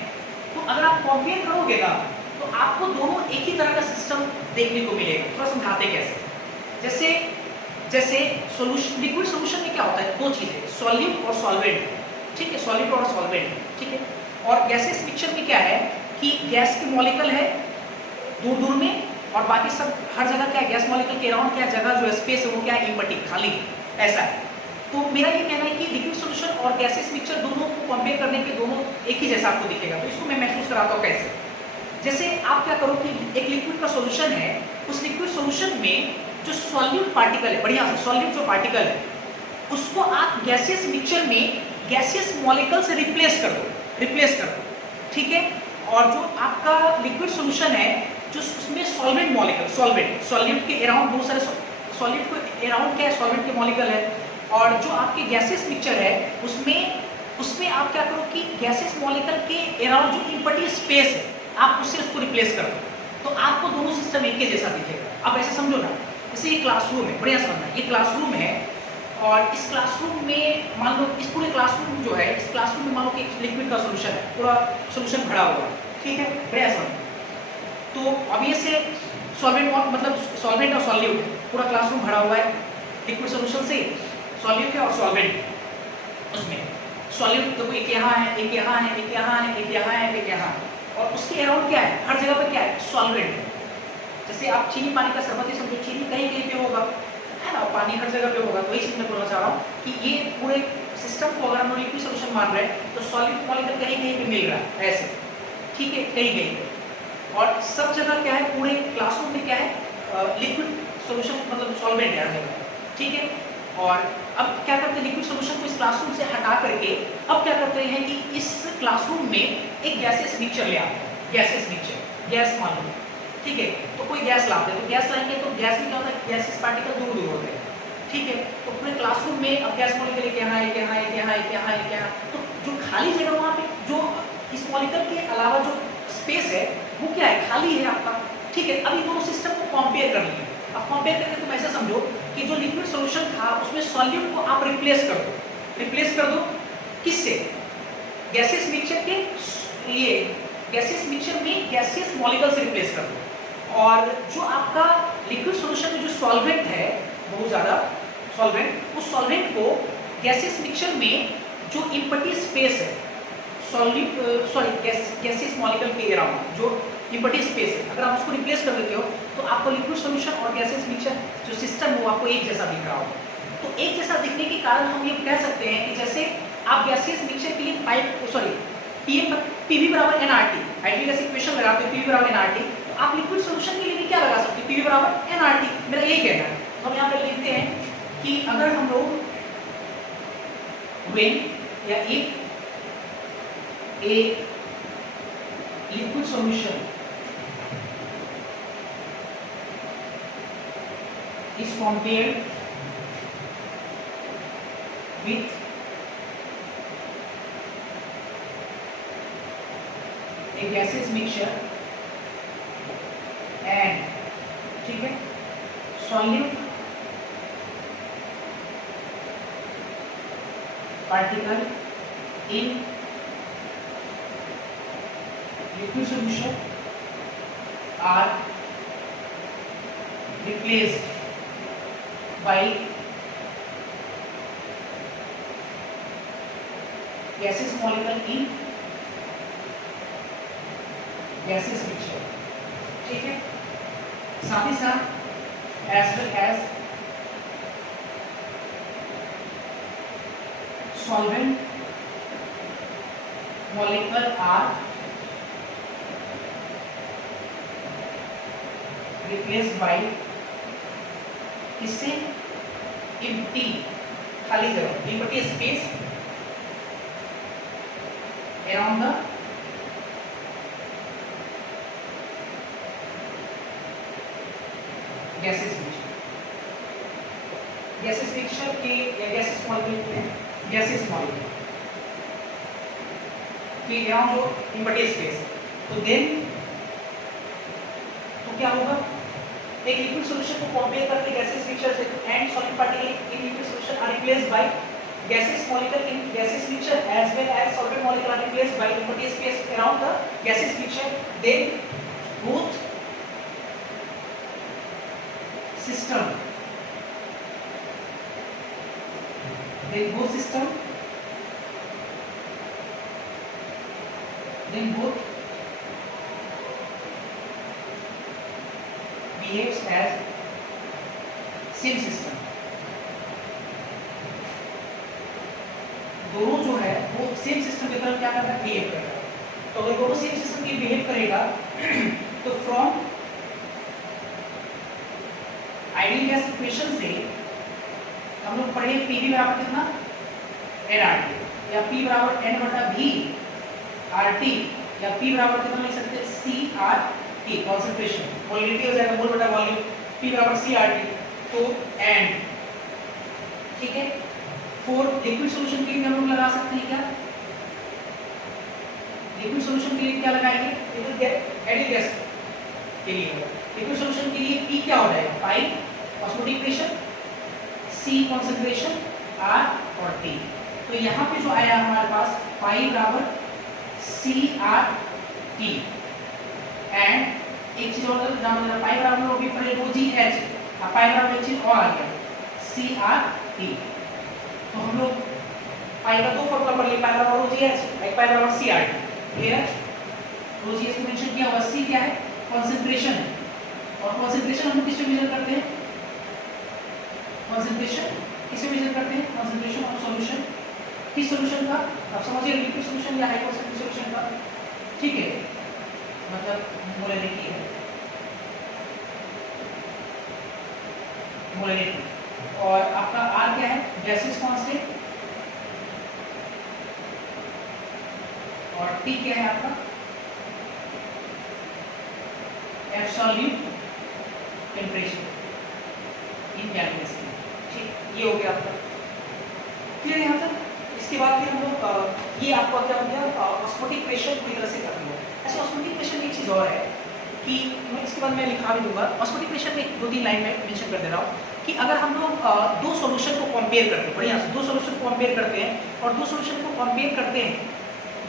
तो अगर आप कंपेयर करोगे ना तो आपको दोनों एक ही तरह का सिस्टम देखने को मिलेगा। थोड़ा समझाते कैसे, जैसे सोल्यूशन, लिक्विड सोल्यूशन में क्या होता है, दो चीजें, सॉल्यूट और सॉल्वेंट, ठीक है, सॉल्यूट और सॉल्वेंट, ठीक है। और गैसेस मिक्सचर में क्या है कि गैस के मॉलिक्यूल है दूर दूर में, और बाकी सब हर जगह क्या है, गैस मॉलिक्यूल के अराउंड क्या जगह जो स्पेस है वो क्या है, एम्प्टी, खाली, ऐसा है। तो मेरा ये कहना है कि लिक्विड सोल्यूशन और गैसेस मिक्सचर दोनों को कंपेयर करने पे दोनों एक ही जैसा आपको दिखेगा। तो इसको मैं महसूस कराता हूँ कैसे, जैसे आप क्या करो कि एक लिक्विड का सोल्यूशन है, उस लिक्विड सोल्यूशन में जो सॉल्यूट पार्टिकल है, बढ़िया से सॉल्यूट जो पार्टिकल है, उसको आप गैसियस मिक्सचर में गैसियस मॉलिक्यूल से रिप्लेस कर दो, ठीक है। और जो आपका लिक्विड सोल्यूशन है, जो उसमें सॉल्वेंट मॉलिक्यूल, सॉल्यूट के अराउंड बहुत सारे, सॉल्यूट के अराउंड क्या है, सॉल्वेंट के मॉलिक्यूल है, और जो आपके गैसियस मिक्सचर है उसमें आप क्या करो कि गैसियस मॉलिक्यूल के अराउंड जो एम्प्टी स्पेस है, आप उससे उसको रिप्लेस कर दो, तो आपको दोनों सिस्टम एक के जैसा दिखेगा। अब ऐसे समझो ना, जैसे ये क्लासरूम है, बढ़िया समझना, ये क्लासरूम है, और इस क्लासरूम में मान लो, इस पूरे क्लासरूम जो है, इस क्लासरूम में मान लो कि लिक्विड का सोल्यूशन है, पूरा सोल्यूशन भरा हुआ है, ठीक है, बढ़िया समझना। तो अब ये से सॉल्वेंट, मतलब सॉल्वेंट और सॉल्यूट है, पूरा क्लासरूम भरा हुआ है लिक्विड सोल्यूशन से, सॉल्यूट है और सॉल्वेंट, उसमें सॉल्यूट तो एक यहाँ है, एक यहाँ है, एक यहाँ है, एक यहाँ है, एक यहाँ है, और उसके अराउंड क्या है, हर जगह पर क्या है, सॉल्वेंट है। जैसे आप चीनी पानी का शरबत ही समझो, चीनी कहीं कहीं पे होगा, है ना, पानी हर जगह पे होगा। तो वही चीज मैं बोलना चाह रहा हूँ कि ये पूरे सिस्टम को अगर हम लिक्विड सोल्यूशन मान रहे हैं तो सॉलिड मॉलिक्यूल कहीं कहीं पे मिल रहा है ऐसे, ठीक है, कहीं कहीं पे। और सब जगह क्या है, पूरे क्लासरूम में क्या है, लिक्विड सोल्यूशन मतलब सॉल्वेंट है हर जगह, ठीक है। और अब क्या करते हैं, लिक्विड सोल्यूशन को इस क्लासरूम से हटा करके अब क्या करते हैं कि इस क्लासरूम में एक गैसेस मिक्सचर ले आते हैं, गैसेस मिक्सचर, गैस मान लो, ठीक है। तो कोई गैस लाते हैं, तो गैस लाएंगे तो गैस में क्या होता है, गैसेस पार्टिकल दूर दूर होते हैं, ठीक है। तो पूरे क्लासरूम में अब गैस मॉलिक्यूल एक यहाँ एक यहाँ एक यहाँ एक यहाँ एक यहाँ, तो जो खाली जगह वहाँ पे जो इस मॉलिक्यूल के अलावा जो स्पेस है वो क्या है, खाली है आपका, ठीक है। अब इन दोनों सिस्टम को कंपेयर कर लीजिए। अब कंपेयर करके तुम ऐसे समझो कि जो लिक्विड सॉल्यूशन था उसमें सॉल्यूट को आप रिप्लेस कर दो, रिप्लेस कर दो किससे, गैसियस मिक्सचर के, ये गैसियस मिक्सचर में गैसियस मॉलिक्यूल से रिप्लेस कर दो। और जो आपका लिक्विड सॉल्यूशन में जो सॉल्वेंट है, बहुत ज़्यादा सॉल्वेंट, उस सॉल्वेंट को गैसियस मिक्सचर में जो इम्पटी स्पेस है, गैसियस मॉलिक्यूल के अराउंड जो इम्पटी स्पेस है, अगर आप उसको रिप्लेस कर देते हो तो आपको लिक्विड सॉल्यूशन और गैसियस मिक्सचर जो सिस्टम है वो आपको एक जैसा दिख रहा होगा। तो एक जैसा दिखने के कारण हम ये कह सकते हैं कि जैसे आप गैसियस मिक्सचर के लिए पीवी बराबर एनआरटी, आइडियल गैस इक्वेशन लगाते हो पीवी बराबर एनआरटी, तो आप लिक्विड सॉल्यूशन के लिए भी क्या लगा सकते हो, पीवी बराबर एनआरटी, मेरा यही कहना है। तो हम यहाँ पे लिखते हैं कि अगर हम लोग व्हेन या if a liquid solution is compared with a gaseous mixture and, ठीक है, solute particle in liquid solution are replaced by gaseous molecule in gaseous mixture, ठीक है। साथ ही साथ as well as solvent molecule are replaced by किससे, empty, खाली जगह, empty space around the gaseous mixture। gaseous mixture के या gaseous molecule के, gaseous molecule के around जो empty space, तो then तो क्या होगा, एक लिक्विड सॉल्यूशन को कंपेयर करके गैसियस मिक्सचर से and solid particle in liquid solution are replaced by gaseous molecule in gaseous mixture as well as solvent molecule are replaced by empty space around the gaseous mixture, then both system behaves as same system। दोनों जो है वो same system की तरह क्या कर रहा है, बिहेव कर रहा है। तो अगर दोनों सेम सिस्टम की बिहेव करेगा तो फ्रॉम आइडियल गैस इक्वेशन से हम लोग पढ़े पीवी बराबर कितना, एनआरटी, या पी बराबर एन बटा वी आरटी, या पी बराबर कितना लिख सकते हैं, C R T, concentration, molarity हो जाएगा मोल बटा वॉल्यूम, पी बराबर सी आर टी। तो एंड, ठीक है, फॉर लिक्विड सॉल्यूशन के लिए हम लोग लगा सकते हैं क्या, लिक्विड सॉल्यूशन के लिए क्या लगाएंगे, आइडियल गैस के लिए लिक्विड सॉल्यूशन के लिए पी क्या हो जाएगा, pi osmotic pressure, C concentration, R और टी। तो यहाँ पे जो आया हमारे पास पाई बराबर सी आर टी, एंड एक चीज और जानना, पाई बराबर वो भी पढ़े वो जी एच, पाई बराबर एक चीज और आ गया सी आर टी। तो हम लोग पाई का दो फॉर्मूला पढ़ लिए, पाई बराबर रो जी एच, एक पाई बराबर सी आर टी, क्लियर। रो जी एच को मेंशन किया हुआ, सी क्या है, कॉन्सेंट्रेशन है, और कॉन्सेंट्रेशन हम लोग किस पे मेजर करते हैं, कंसंट्रेशन किसे मेजर करते हैं, कंसंट्रेशन ऑफ सॉल्यूशन, किस सॉल्यूशन का, आप समझिए लिक्विड सॉल्यूशन या हाइपोसेटिक सॉल्यूशन का, ठीक है, मतलब मोलरिटी है, मोलरिटी। और आपका आर क्या है, गैसेस कांस्टेंट, और टी क्या है आपका, एब्सोल्यूट टेम्परेचर इन गैसेस की, ठीक, ये हो गया आपका क्लियर यहाँ तक। इसके बाद फिर हम लोग ये आपको क्या हो गया, ऑस्मोटिक प्रेशर पूरी तरह से कर दिया। अच्छा, ऑस्मोटिक प्रेशर में एक चीज़ और है कि मैं इसके बाद मैं लिखा भी दूंगा, ऑस्मोटिक प्रेशर में 2-3 लाइन में मेंशन कर दे रहा हूँ कि अगर हम लोग दो सॉल्यूशन को कंपेयर करते हैं, बढ़िया से दो सॉल्यूशन को कंपेयर करते हैं और दो सॉल्यूशन को कंपेयर करते हैं,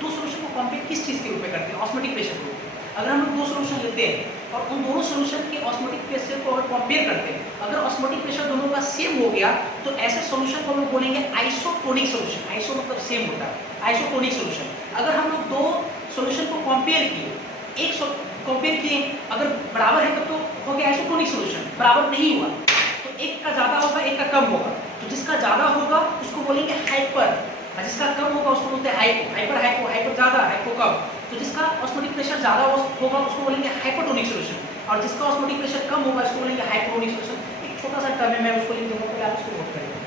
दो सॉल्यूशन को कंपेयर किस चीज़ के रूप में करते हैं, ऑस्मोटिक प्रेशर के रूप में। अगर हम लोग दो सॉल्यूशन लेते हैं और उन दोनों सॉल्यूशन के ऑस्मोटिक प्रेशर को अगर कंपेयर करते हैं, अगर ऑस्मोटिक प्रेशर दोनों का सेम हो गया तो ऐसे सॉल्यूशन को हम लोग बोलेंगे आइसोटोनिक सॉल्यूशन। आइसो मतलब सेम होता है, आइसोटोनिक सॉल्यूशन। अगर हम लोग दो सॉल्यूशन को कंपेयर किए, एक कंपेयर किए, अगर बराबर है तब तो हो गया आइसोटोनिक सॉल्यूशन, बराबर नहीं हुआ तो एक का ज़्यादा होगा एक का कम होगा, तो जिसका ज़्यादा होगा उसको बोलेंगे हाइपर और जिसका कम होगा उसको बोलते हैं हाइपो। हाइपर हाइपो, हाइपर ज़्यादा हाइपो कम, तो जिसका ऑस्मोटिक प्रेशर ज़्यादा होगा उसको बोलेंगे हाइपोटोनिक सॉल्यूशन और जिसका ऑस्मोटिक प्रेशर कम होगा उसको बोलेंगे हाइपोटोनिक सॉल्यूशन। एक छोटा सा टर्म है, मैं उसको लिख दूंगा, पहले आप उसको नोट करेंगे।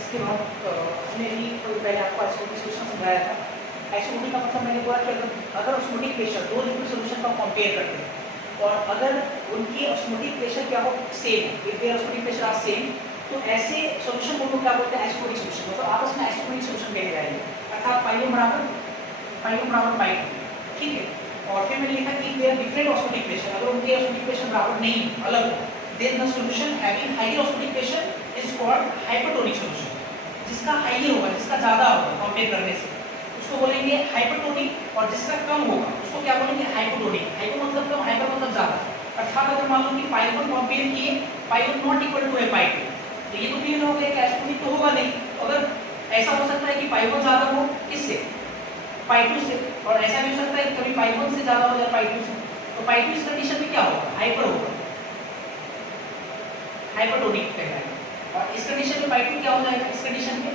इसके बाद हमने भी पहले आपको आइसोटोनिक सॉल्यूशन समझाया था। आइसोटोनिक का मतलब मैंने बोला कि अगर ऑस्मोटिक प्रेशर दो लिक्विड सॉल्यूशन का कंपेयर करते हैं और अगर उनकी ऑस्मोटिक प्रेशर क्या हो, same, if their osmotic pressure are same, तो ऐसे सॉल्यूशन को क्या बोलते हैं, आइसोटोनिक सॉल्यूशन, मतलब आपस में आइसोटोनिक सॉल्यूशन कहे जाएंगे, अर्थात पाइओ बराबर पाई, ठीक है। और फिर मैंने लिखा कि देयर डिफरेंट ऑस्मोटिक प्रेशर, अगर उनके ऑस्मोटिक प्रेशर बराबर नहीं, अलग हो, then the solution having higher osmotic pressure is called hypertonic solution. जिसका हायर होगा, जिसका ज़्यादा होगा कंपेयर करने से, उसको बोलेंगे हाइपरटोनिक और जिसका कम होगा उसको क्या बोलेंगे, हाइपोटोनिक। हाइपो मतलब कम, हाइपर मतलब ज़्यादा। अर्थात अगर मान लो कि पाई1 कंपेयर किए, पाई1 नॉट इक्वल टू है पाई2, तो ये तो क्लियर हो गया कि आइसोटोनिक तो होगा नहीं। अगर ऐसा हो सकता है कि पाई1 ज़्यादा हो किससे, पाई2 से, और ऐसा भी हो सकता है कि कभी पाई1 से ज़्यादा हो जाए पाई2 से, तो पाई2 इस कंडीशन में क्या होगा, हाइपर होगा, हाइपरटोनिक कहलाएगा। और इस कंडीशन में पाई2 क्या हो जाएगा, इस कंडीशन में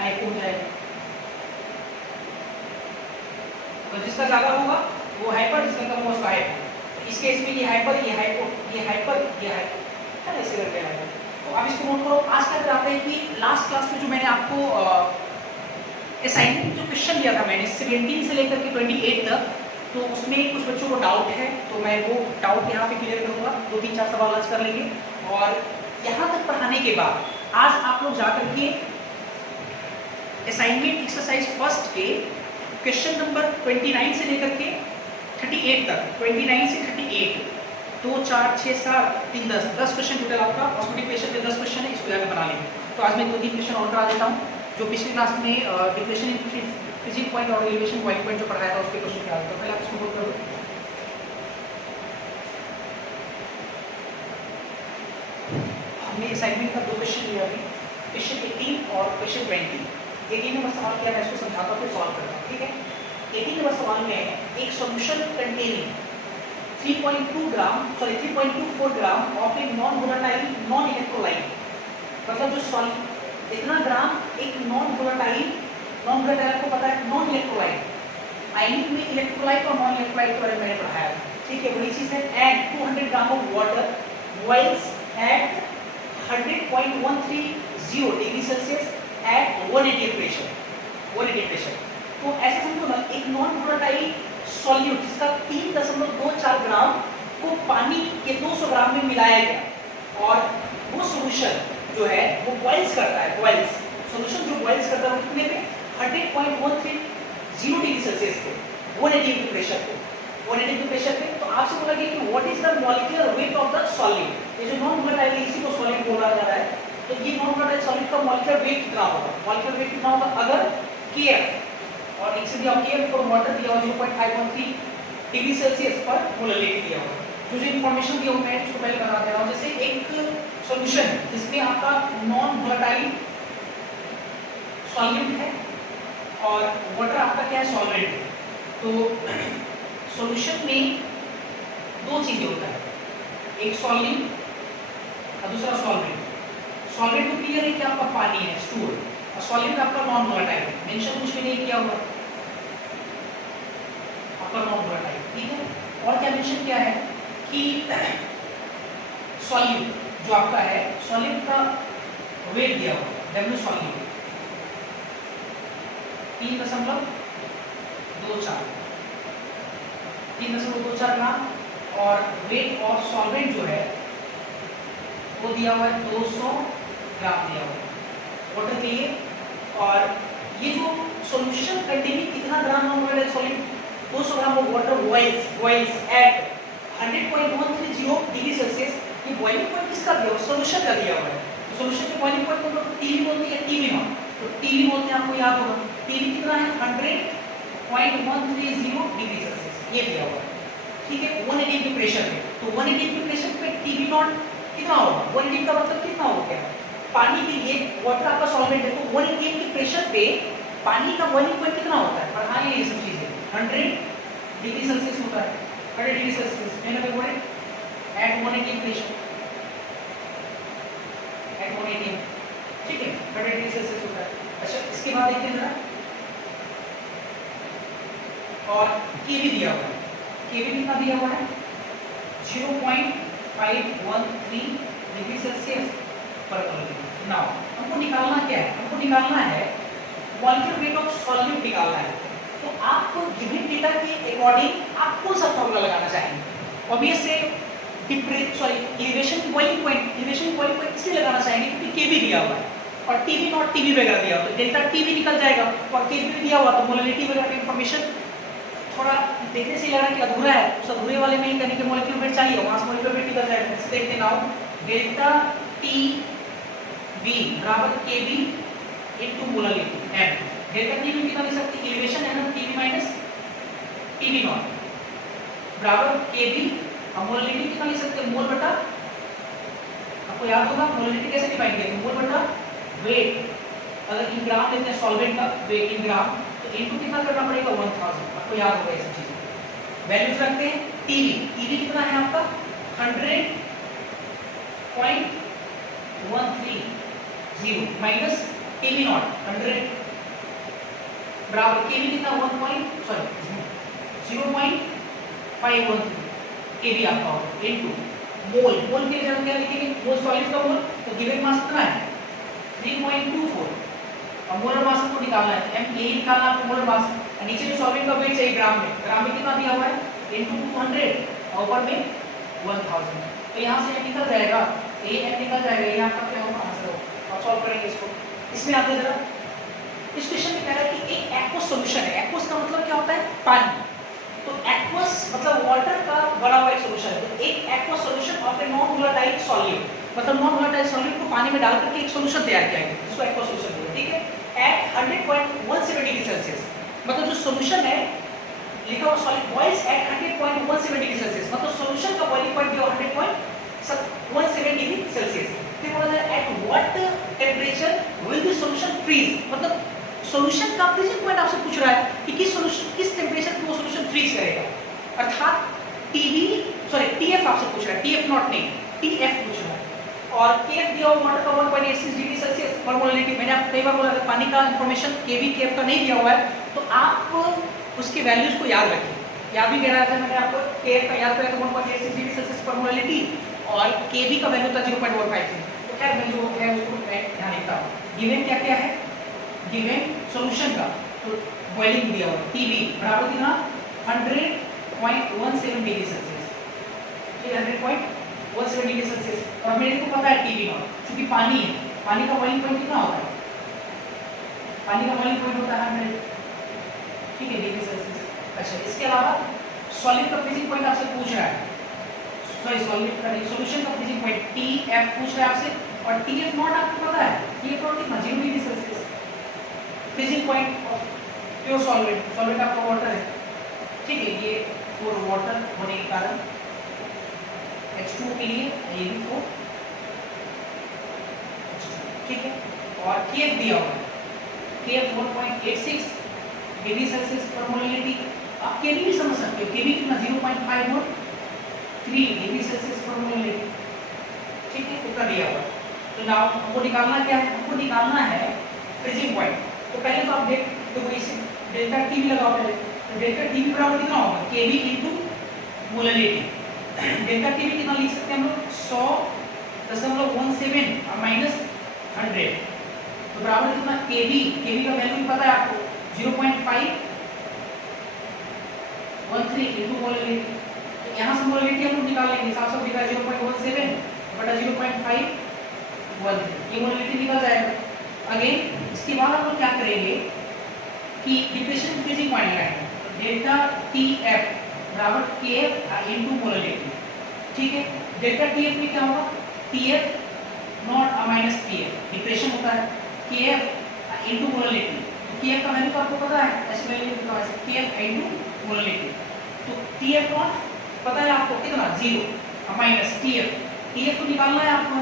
हाइपो हो जाएगा। तो जिसका ज़्यादा होगा वो हाइपर, जिसका कम होगा उसका हाइपो। तो इस केस में ये हाइपर, ये हाइपो, ये हाइपर, ये हाइपो, है ना, इसे करके आएगा। तो अब इसको नोट करो। आज क्या कराते हैं कि लास्ट क्लास में जो मैंने आपको असाइनमेंट जो क्वेश्चन दिया था मैंने 17 से लेकर के 28 तक, तो उसमें कुछ बच्चों को डाउट है, तो मैं वो डाउट यहाँ पे क्लियर करूँगा, 2-3-4 सवाल आज कर लेंगे। और यहाँ तक पढ़ाने के बाद आज आप लोग जाकर के असाइनमेंट एक्सरसाइज फर्स्ट के क्वेश्चन नंबर 29 से लेकर के 38 तक, 29 से 38, 2, 4, 6, 7, 3, 10 क्वेश्चन टोटल आपका ऑस्मोटिक प्रेशर के 10 क्वेश्चन है, इसको जाकर बना लेंगे। तो आज मैं 2-3 क्वेश्चन और करा देता हूँ, जो पिछली क्लास में डिफरेंशियल इन फिजिक पॉइंट और एलिवेशन पॉइंट जो पढ़ाया था उसके क्वेश्चन क्या, तो पहले आप इसको नोट करो। हमने असाइनमेंट का 2 क्वेश्चन लिया अभी, क्वेश्चन 18 और क्वेश्चन 20। 18 नंबर सवाल क्या है, इसको समझाता हूँ फिर सॉल्व करता हूँ, ठीक है। 18 नंबर सवाल में एक solution containing 3.24 gram of a non volatile non electrolyte, मतलब जो सॉल्यूट इतना ग्राम एक नॉन वोलेटाइल आपको पता है नॉन इलेक्ट्रोलाइट, आयनिक में इलेक्ट्रोलाइट और नॉन इलेक्ट्रोलाइट के बारे में मैंने पढ़ाया, ठीक है, वही चीज़ है। And 200 gram of water boils at 100.130 degree Celsius at 180 pressure. तो ऐसे समझो ना, एक नॉन वोलेटाइल सॉल्यूट जिसका 3.24 ग्राम को पानी के 200 ग्राम में मिलाया गया और वो सॉल्यूशन जो है वो बॉइल्स करता है, बॉइल्स सॉल्यूशन जो बॉइल्स करता है वो कितने पे, 100.130 डिग्री सेल्सियस पे, 180 प्रेशर पे, 180 प्रेशर पे। तो आपसे बोला गया कि what is the molecular weight of the solid, ये जो नॉन वोलेटाइल इसी को सॉलिड बोला जा रहा है, तो ये नॉन वोलेटाइल सॉलिड का मॉलिक्यूलर वेट कितना होगा, मॉलिक्यूलर वेट कितना होगा, अगर Kf और एक से दिया Kf फॉर वाटर दिया हुआ 0.513 डिग्री सेल्सियस पर मोलरिटी दिया हुआ, जो इन्फॉर्मेशन दिया हुआ है उसको पहले बता दे रहा हूँ। जैसे एक सॉल्यूशन जिसमें आपका नॉन वोलेटाइल सॉल्वेंट है और वाटर आपका क्या है, सॉल्वेंट है, तो सॉल्यूशन में दो चीजें होता है, एक सॉल्वेंट और दूसरा सॉल्वेंट। सॉल्वेंट तो क्लियर है कि आपका पानी है स्टूल, और सॉल्वेंट आपका नॉन वोलेटाइल है, मेंशन कुछ भी नहीं किया हुआ आपका नॉन वोलेटाइल, ठीक है। और क्या मेंशन किया है कि सॉल्यूट जो आपका है, सॉल्यूट का वेट दिया हुआ W सॉल्यूट 3.24 ग्राम, और वेट ऑफ सॉल्वेंट जो है वो दिया हुआ है 200 ग्राम दिया हुआ है वाटर के लिए। और ये जो सॉल्यूशन कंटेनिंग कितना gram non volatile solute, 200 gram of water boils at 100.130 degree Celsius. ये बॉइलिंग पॉइंट किसका दिया हुआ है, सॉल्यूशन का दिया हुआ है। तो सॉल्यूशन के बॉइलिंग पॉइंट को हम लोग टीवी बोलते हैं, टीवी नॉट, तो टीवी बोलते हैं, आपको याद होगा टीवी कितना है 100.130 डिग्री सेल्सियस, ये दिया हुआ है, ठीक है। 180 की प्रेशर पे, तो 180 की प्रेशर पे टीवी नॉट कितना होगा, 180 का मतलब कितना हो गया, पानी के लिए वाटर आपका सॉल्वेंट है, तो 180 की प्रेशर पे पानी का बॉइलिंग पॉइंट कितना होता है, पर हाँ ये सब चीजें 100 डिग्री सेल्सियस होता है, 100 डिग्री सेल्सियस मैंने भी बोले एट 180 प्रेशर, एट 180, ठीक है, 100 डिग्री सेल्सियस होता है। अच्छा इसके बाद देखते हैं जरा, और केवी दिया हुआ है, केवी कितना दिया हुआ है 0.513 डिग्री सेल्सियस पर किलोमीटर। नाउ हमको निकालना क्या है, हमको निकालना है मॉलिक्यूलर वेट ऑफ सॉल्यूट निकालना है। तो आपको गिवन डेटा के अकॉर्डिंग आप कौन सा फॉर्मूला लगाना चाहेंगे, ऑब्वियस से एलिवेशन बॉइलिंग पॉइंट इसलिए लगाना चाहेंगे क्योंकि केवी दिया हुआ है और टीवी नॉट टीवी वगैरह दिया हुआ, तो डेल्टा टीवी निकल जाएगा, और केवी दिया हुआ तो मोलरिटी वगैरह की इंफॉर्मेशन थोड़ा देखने से लग रहा है कि अधूरा है, उस अधूरे वाले में ही करने के मॉलिक्यूलर वेट चाहिए, वहां से मॉलिक्यूलर वेट निकल जाएगा। इसे देखते हैं नाउ, डेल्टा टी वी बराबर K V into molarity M. Delta T V कितना लिख सकते हैं, elevation M T V minus T V not बराबर के वी, और मोलरिटी कितना लिख सकते हैं, मोल बटा, आपको याद होगा मोलरिटी कैसे डिफाइन किया, मोल बटा वेट, अगर इन ग्राम लेते हैं सॉल्वेंट का वेट इन ग्राम, तो इनटू कितना करना पड़ेगा 1000, आपको याद होगा ये सब चीजें। वैल्यूज रखते हैं, टीवी कितना है आपका 100.130 माइनस टीवी नॉट 100 बराबर केवी कितना 0.513 केवी आपका होगा इनटू मोल के जगह क्या लिखेंगे, मोल सॉलिड का मोल, तो गिवन मास कितना है 3.24, और मोलर मास को निकालना है, एम यही निकालना है आपको मोलर मास, और नीचे जो सॉल्वेंट का वेट चाहिए ग्राम में कितना दिया हुआ है इनटू 200, और ऊपर में 1000, तो यहाँ से निकल जाएगा, ये एम निकल जाएगा, ये आपका क्या होगा आंसर होगा। अब सॉल्व करेंगे इसको, इसमें आते जरा, इस क्वेश्चन में कह रहा है कि एक एक्वस सॉल्यूशन है, एक्वस का मतलब क्या होता है पानी, तो एक्वस मतलब वाटर का बना हुआ एक सॉल्यूशन है, तो एक aqueous solution of a non volatile solute, मतलब नॉन वोलेटाइल सॉल्यूट को पानी में डाल करके एक सॉल्यूशन तैयार किया गया, जिसको एक्वस सॉल्यूशन बोलते हैं, ठीक है, एट 100.17 डिग्री सेल्सियस, मतलब जो सॉल्यूशन है लिखा हुआ solid boils at 100.17 degree Celsius, मतलब सॉल्यूशन का बॉइलिंग पॉइंट दिया 100.17 डिग्री सेल्सियस। फिर बोला जाए at what temperature will the solution freeze, मतलब सॉल्यूशन का फ्रीजिंग पॉइंट आपसे पूछ रहा है कि किस टेंपरेचर पे वो सॉल्यूशन फ्रीज करेगा, अर्थात टीएफ आपसे पूछ रहा है, टीएफ नॉट नहीं, टीएफ पूछ रहा है, और केएफ दिया हुआ वाटर का 1.86 डिग्री सेल्सियस पर मोलरिटी। मैंने आपको कई बार बोला था पानी का इंफॉर्मेशन केवी केएफ का नहीं दिया हुआ है, तो आप उसके वैल्यूज को याद रखिए, यहाँ भी कह रहा था मैंने आपको केएफ का याद कराया तो 1.86 डिग्री सेल्सियस पर मोलरिटी, और केवी का वैल्यू था 0.153, तो खैर मैं जो है उसको ध्यान देता हूँ। गिवन क्या क्या है, गिवन सॉल्यूशन का तो बॉइलिंग दिया हुआ टीवी बराबर कितना 100.17 डिग्री सेल्सियस, ठीक है 100.17 डिग्री सेल्सियस, और मेरे को पता है टीवी नॉट, क्योंकि पानी है, पानी का बॉइलिंग पॉइंट कितना होता है, पानी का बॉइलिंग पॉइंट होता है 100, ठीक है डिग्री सेल्सियस। अच्छा इसके अलावा सॉलिड का फ्रीजिंग पॉइंट आपसे पूछ रहा है, सॉरी सॉलिड का सॉल्यूशन का फ्रीजिंग पॉइंट टीएफ पूछ रहा है आपसे, और टीएफ नॉट आपको पता है, टीएफ नॉट कितना 0 degree Celsius, freezing point of pure solvent, solvent आपका वाटर है, ठीक है, ये फॉर वाटर होने के कारण H2O के लिए ये भी 4, ठीक है, और KF दिया हुआ है, KF 1.86 डिग्री सेल्सियस पर मोलरिटी, आप केवी भी समझ सकते हो, केवी कितना 0.513 डिग्री सेल्सियस पर मोल, ठीक है, उतना दिया हुआ। तो नाउ हमको निकालना क्या है, हमको निकालना है फ्रीजिंग पॉइंट। तो पहले तो आप देखो इसे डेल्टा टी भी लगाओ पहले, तो डेल्टा टी भी बराबर कितना होगा, केवी इनटू मोलरिटी। डेल्टा टी भी कितना लिख सकते हैं हम लोग 100.17 और माइनस 100, तो बराबर कितना केवी, केवी का वैल्यू पता है आपको 0.513 इनटू मोलरिटी। तो यहाँ से मोलरिटी हम लोग निकाल लेंगे, 700 दिखा 0.17 बटा 0.513, ये मोलरिटी निकल जाएगा। अगेन इसके बाद हम लोग क्या करेंगे कि डिप्रेशन फ्रीजिंग पॉइंट लगाएंगे, डेल्टा टी एफ बराबर के एफ इनटू मोलरिटी, ठीक है। डेल्टा टी एफ में क्या होगा, T F not minus T F depression होता है, के एफ इनटू मोलरिटी। तो के एफ का वैल्यू तो आपको पता है, ऐसे वैल्यू लिखा है के एफ इनटू मोलरिटी। तो टी एफ नॉट पता है आपको कितना 0 माइनस टी एफ को निकालना है आपको,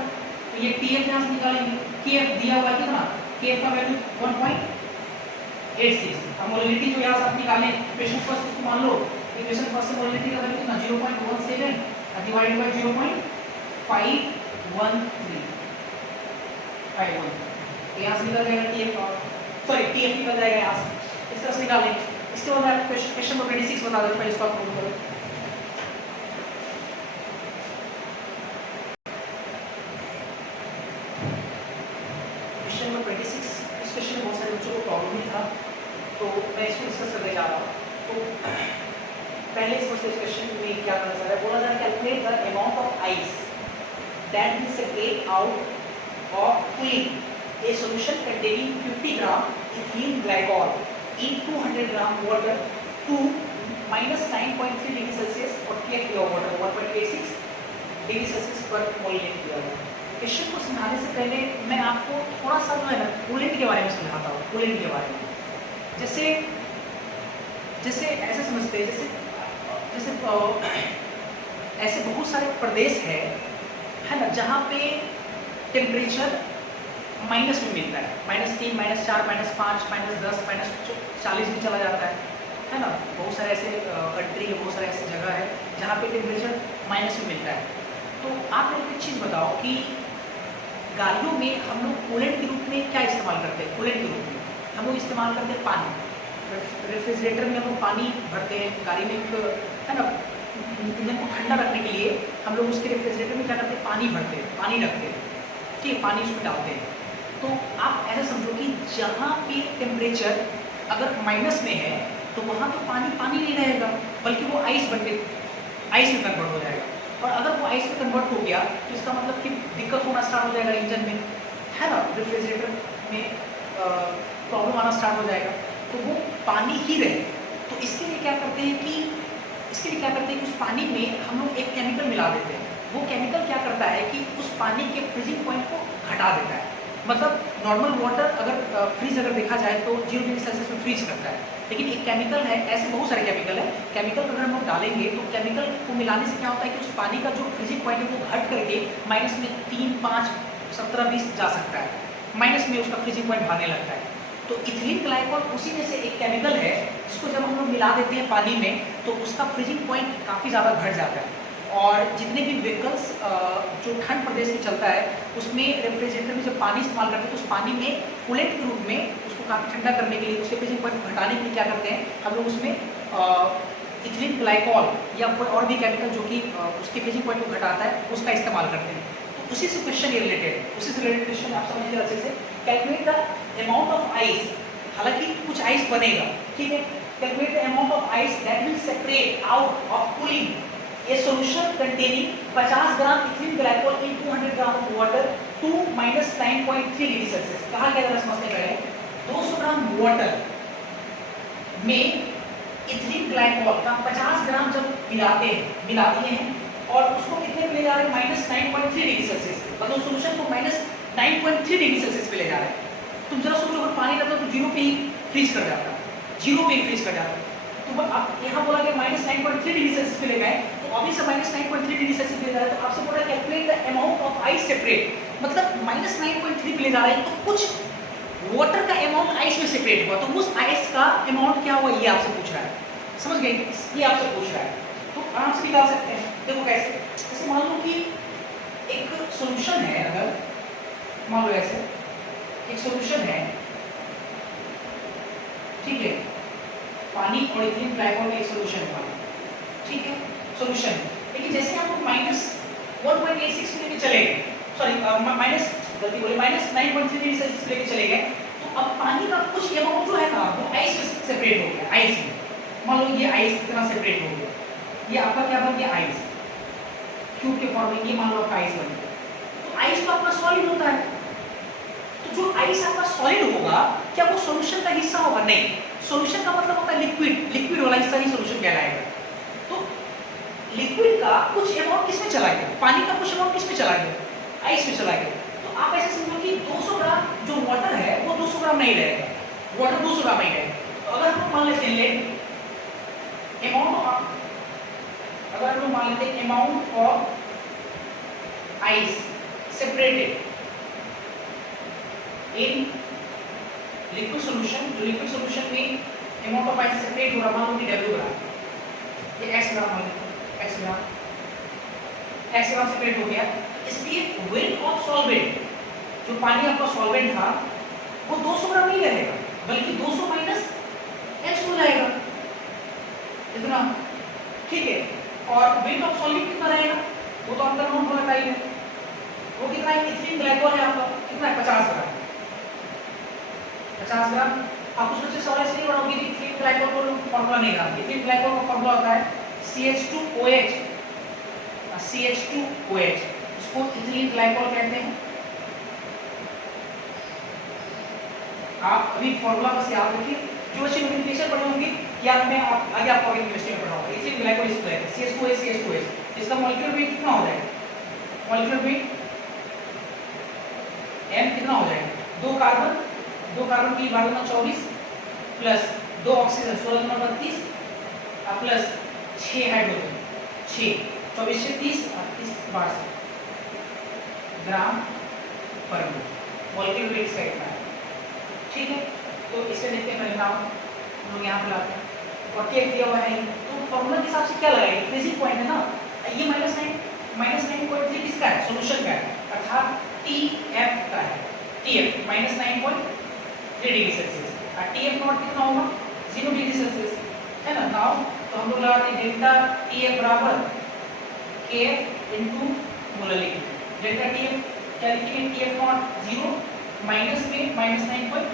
तो ये टी एफ यहाँ से निकालेंगे, के एफ दिया हुआ है कितना, के एफ का वैल्यू 1.86। अब मोलरिटी जो यहाँ से आप निकालें इक्वेशन फर्स्ट इसको मान लो, इक्वेशन फर्स्ट से मोलरिटी का वैल्यू कितना 0.17 डिवाइडेड बाय 0.513 यहाँ से निकल जाएगा T F, sorry T F निकल जाएगा यहाँ से, इस तरह से निकालें। इसके बाद मैं क्वेश्चन नंबर 26 बता देता हूँ, इसको आप नोट करो। क्वेश्चन नंबर 26, इस क्वेश्चन में बहुत सारे बच्चों को प्रॉब्लम ही था, तो मैं इसको डिस्कस करने जा रहा हूँ। तो पहले इस क्वेश्चन में क्या करना चाह रहा है, बोला जा रहा है calculate the amount of ice that will separate out of cooling a solution containing 50 gram ethylene glycol in 200 gram water to -9.3 degree Celsius और केएफ किया वाटर 1.86 डिग्री सेल्सियस पर मोलरिटी दिया हुआ है। क्वेश्चन को समझाने से पहले मैं आपको थोड़ा सा जो है ना कूलेंट के बारे में समझाता हूँ, कूलेंट के बारे में। जैसे जैसे ऐसे समझते हैं, जैसे ऐसे बहुत सारे प्रदेश है ना, जहाँ पे टेम्परेचर माइनस में मिलता है, -3, -4, -5, -10, -40 भी चला जाता है ना। बहुत सारे ऐसे कंट्री है, बहुत सारे ऐसे जगह है जहाँ पे टेम्परेचर माइनस में मिलता है। तो आप लोग एक चीज़ बताओ कि गाड़ियों में हम लोग कूलेंट के रूप में क्या इस्तेमाल करते हैं, कूलेंट के रूप में हम लोग इस्तेमाल करते हैं पानी। रेफ्रिजरेटर में हम लोग पानी भरते हैं, गाड़ी में एक है ना इंजन को ठंडा रखने के लिए हम लोग उसके रेफ्रिजरेटर में क्या करते हैं, पानी भरते हैं, पानी रखते हैं, ठीक है, पानी उसमें डालते हैं। तो आप ऐसा समझो कि जहाँ पे टेम्परेचर अगर माइनस में है तो वहाँ तो पानी पानी नहीं रहेगा, बल्कि वो आइस बन के आइस में कन्वर्ट हो जाएगा। और अगर वो आइस में कन्वर्ट हो गया तो इसका मतलब कि दिक्कत होना स्टार्ट हो जाएगा इंजन में, है ना, रेफ्रिजरेटर में प्रॉब्लम आना स्टार्ट हो जाएगा। तो वो पानी ही रहे, तो इसके लिए क्या करते हैं कि उस पानी में हम लोग एक केमिकल मिला देते हैं। वो केमिकल क्या करता है कि उस पानी के फ्रीजिंग पॉइंट को घटा देता है। मतलब नॉर्मल वाटर अगर फ्रीज अगर देखा जाए तो 0 डिग्री सेल्सियस में फ्रीज करता है, लेकिन एक केमिकल है, ऐसे बहुत सारे केमिकल है, केमिकल अगर हम लोग डालेंगे तो केमिकल को मिलाने से क्या होता है कि उस पानी का जो फ्रीजिंग पॉइंट है वो घट करके माइनस में 3, 5, 17, 20 जा सकता है, माइनस में उसका फ्रीजिंग पॉइंट भागने लगता है। तो इथिलीन ग्लाइकॉल उसी में से एक केमिकल है जिसको जब हम लोग मिला देते हैं पानी में तो उसका फ्रीजिंग पॉइंट काफ़ी ज़्यादा घट जाता है। और जितने भी व्हीकल्स जो ठंड प्रदेश में चलता है उसमें रेफ्रिजरेटर में जब पानी इस्तेमाल करते हैं तो उस पानी में कूलेंट के रूप में उसको काफ़ी ठंडा करने के लिए, उसके फ्रीजिंग पॉइंट को घटाने के लिए क्या करते हैं हम लोग उसमें इथिलीन ग्लाइकॉल या कोई और भी केमिकल जो कि उसके फ्रीजिंग पॉइंट को घटाता है उसका इस्तेमाल करते हैं। तो उसी से क्वेश्चन ये रिलेटेड, उसी से रिलेटेड क्वेश्चन आप समझिए अच्छे से। Calculate the amount of ice, हालांकि कुछ आइस बनेगा, ठीक है। Calculate the amount of ice that will separate out of cooling a solution containing 50 gram ethylene glycol in 200 gram of water to -9.3 degree Celsius. कहा गया जरा समझने पहले 200 ग्राम वाटर में इथिलीन ग्लाइकोल का 50 ग्राम जब मिला दिए हैं और उसको कितने पे ले जा रहे हैं, -9.3 डिग्री सेल्सियस पे, मतलब सोल्यूशन को -9.3 डिग्री सेल्सियस पे ले जा रहे हैं। तुम जरा सोचो अगर पानी रहता तो 0 पे ही फ्रीज कर जाता, 0 पे ही फ्रीज कर जाता। तो अब यहाँ बोला गया -9.3 डिग्री सेल्सियस पे ले गए, तो अभी से -9.3 डिग्री सेल्सियस पे ले जा रहे हैं, तो आपसे बोला calculate the amount of ice separate, मतलब -9.3 पे ले जा रहे हैं तो कुछ वाटर का अमाउंट आइस में सेपरेट हुआ, तो उस आइस का अमाउंट क्या हुआ ये आपसे पूछ रहा है। समझ गए? ये आपसे पूछ रहा है तो आराम से निकाल सकते हैं। देखो कैसे, जैसे मान लो कि एक सॉल्यूशन है, अगर मान लो ऐसे एक सॉल्यूशन है, ठीक है, पानी और इथीन ग्लाइकॉल का एक सॉल्यूशन है पानी, ठीक है, सॉल्यूशन। लेकिन जैसे आप -1.86 पे लेके चले गए, सॉरी माइनस गलती बोले -9.3 डिग्री सेल्सियस लेके चले गए, तो अब पानी का कुछ अमाउंट जो है ना वो आइस में सेपरेट हो गया, आइस में। मान लो ये आइस कितना सेपरेट हो गया, ये आपका क्या बन गया, आइस, क्यूब के फॉर्म में ये मान लो आपका आइस बन गया। तो आइस तो आपका सॉलिड होता है, तो जो आइस आपका सॉलिड होगा क्या वो सॉल्यूशन का हिस्सा होगा? नहीं, सॉल्यूशन का मतलब होता है लिक्विड, लिक्विड वाला हिस्सा ही सॉल्यूशन कहलाएगा। तो लिक्विड का कुछ अमाउंट किसमें चला गया, पानी का कुछ अमाउंट किसमें चला गया, आइस में चला गया। तो आप ऐसे समझो कि 200 ग्राम जो वाटर है वो 200 ग्राम नहीं रहेगा, वाटर 200 ग्राम नहीं रहेगा। तो अगर हम मान लेते हैं अमाउंट ऑफ, अगर हम मान लेते हैं amount of ice separated in liquid solution, जो लिक्विड सॉल्यूशन में अमाउंट ऑफ आइस सेपरेट हो रहा, मान लो कि W ग्राम, ये x ग्राम मान लेते हैं, x ग्राम सेपरेट हो गया। इसलिए वेट ऑफ सॉल्वेंट, जो पानी आपका सॉल्वेंट था वो 200 ग्राम नहीं रहेगा, बल्कि 200 माइनस x हो जाएगा इतना, ठीक है। और वेट ऑफ सॉल्वेंट कितना रहेगा, वो तो आपका नोट होना चाहिए, वो कितना है, इथीन ग्लाइकॉल है आपका, कितना है, 50 ग्राम, 50 ग्राम। आप उसमें से सवाल इसलिए बनाओगे कि इथीन ग्लाइकॉल को फॉर्मूला नहीं जानते। इथीन ग्लाइकॉल का फॉर्मूला होता है CH2OH, CH2OH, इसको इथीन ग्लाइकॉल कहते हैं। आप अभी फॉर्मूला बस याद रखिए, जो अच्छे नोटिफिकेशन पढ़े होंगे या मैं आप आगे आपको आगे केमिस्ट्री में पढ़ाऊंगा। इथीन ग्लाइकॉल इसको कहते हैं, CH2OH, CH2OH। इसका मॉलिक्यूलर वेट कितना हो जाएगा, मॉलिक्यूलर वेट M कितना हो जाएगा, 2 कार्बन की 12 प्लस 2 ऑक्सीजन 16 32 प्लस 6 हाइड्रोजन, 6 24 से 30 30 12 ग्राम पर मोल, मॉलिक्यूलर वेट इसका इतना है, ठीक है। तो इसे देखते हैं परिणाम, हम लोग यहाँ पे लाते हैं और केफ दिया हुआ है, तो फॉर्मूला के हिसाब से क्या लगाएंगे, फ्रीजिंग पॉइंट है ना, ये -9.3 किसका है, सॉल्यूशन का है, अर्थात TF का है, TF -9.3 डिग्री सेल्सियस, और TF नॉट कितना होगा, 0 डिग्री सेल्सियस, है ना। नाउ तो हम लोग लगाते हैं डेल्टा TF बराबर KF into molar liquid. Delta TF क्या लिखेंगे, TF नॉट 0 माइनस में -9.3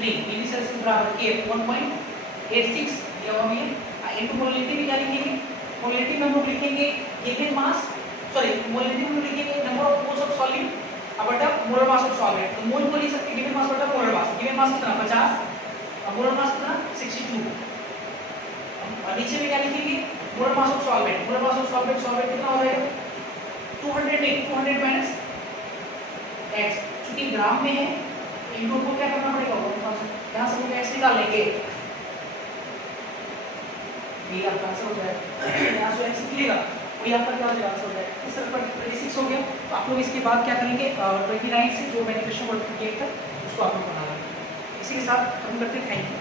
डिग्री सेल्सियस बराबर KF 1.86 दिया हुआ है, इनटू मोलरिटी में क्या लिखेंगे, मोलरिटी में हम लोग लिखेंगे गिवन मास, सॉरी मोलरिटी में लिखेंगे number of moles of solute बटा मोलर मास ऑफ सॉल्वेंट। तो मोल को लिख सकते हैं गिवन मास बटा मोलर मास, गिवन मास कितना 50 और मोलर मास कितना 62, और नीचे में क्या लिखेंगे, molar mass of solvent, molar mass of solvent, solvent कितना हो जाएगा 200 नहीं 200 माइनस x, चूंकि ग्राम में है इनको को क्या करना पड़ेगा, यहाँ से हम x निकाल लेंगे, ये आपका आंसर हो जाएगा, यहाँ से x निकलेगा वही आपका क्या हो जाएगा, आंसर हो जाएगा। इस तरह पर 26 हो गया। तो आप लोग इसके बाद क्या करेंगे, 29 से जो मैंने क्वेश्चन वर्क किया था उसको आप लोग बना लेंगे। इसी के साथ हम करते हैं, थैंक यू।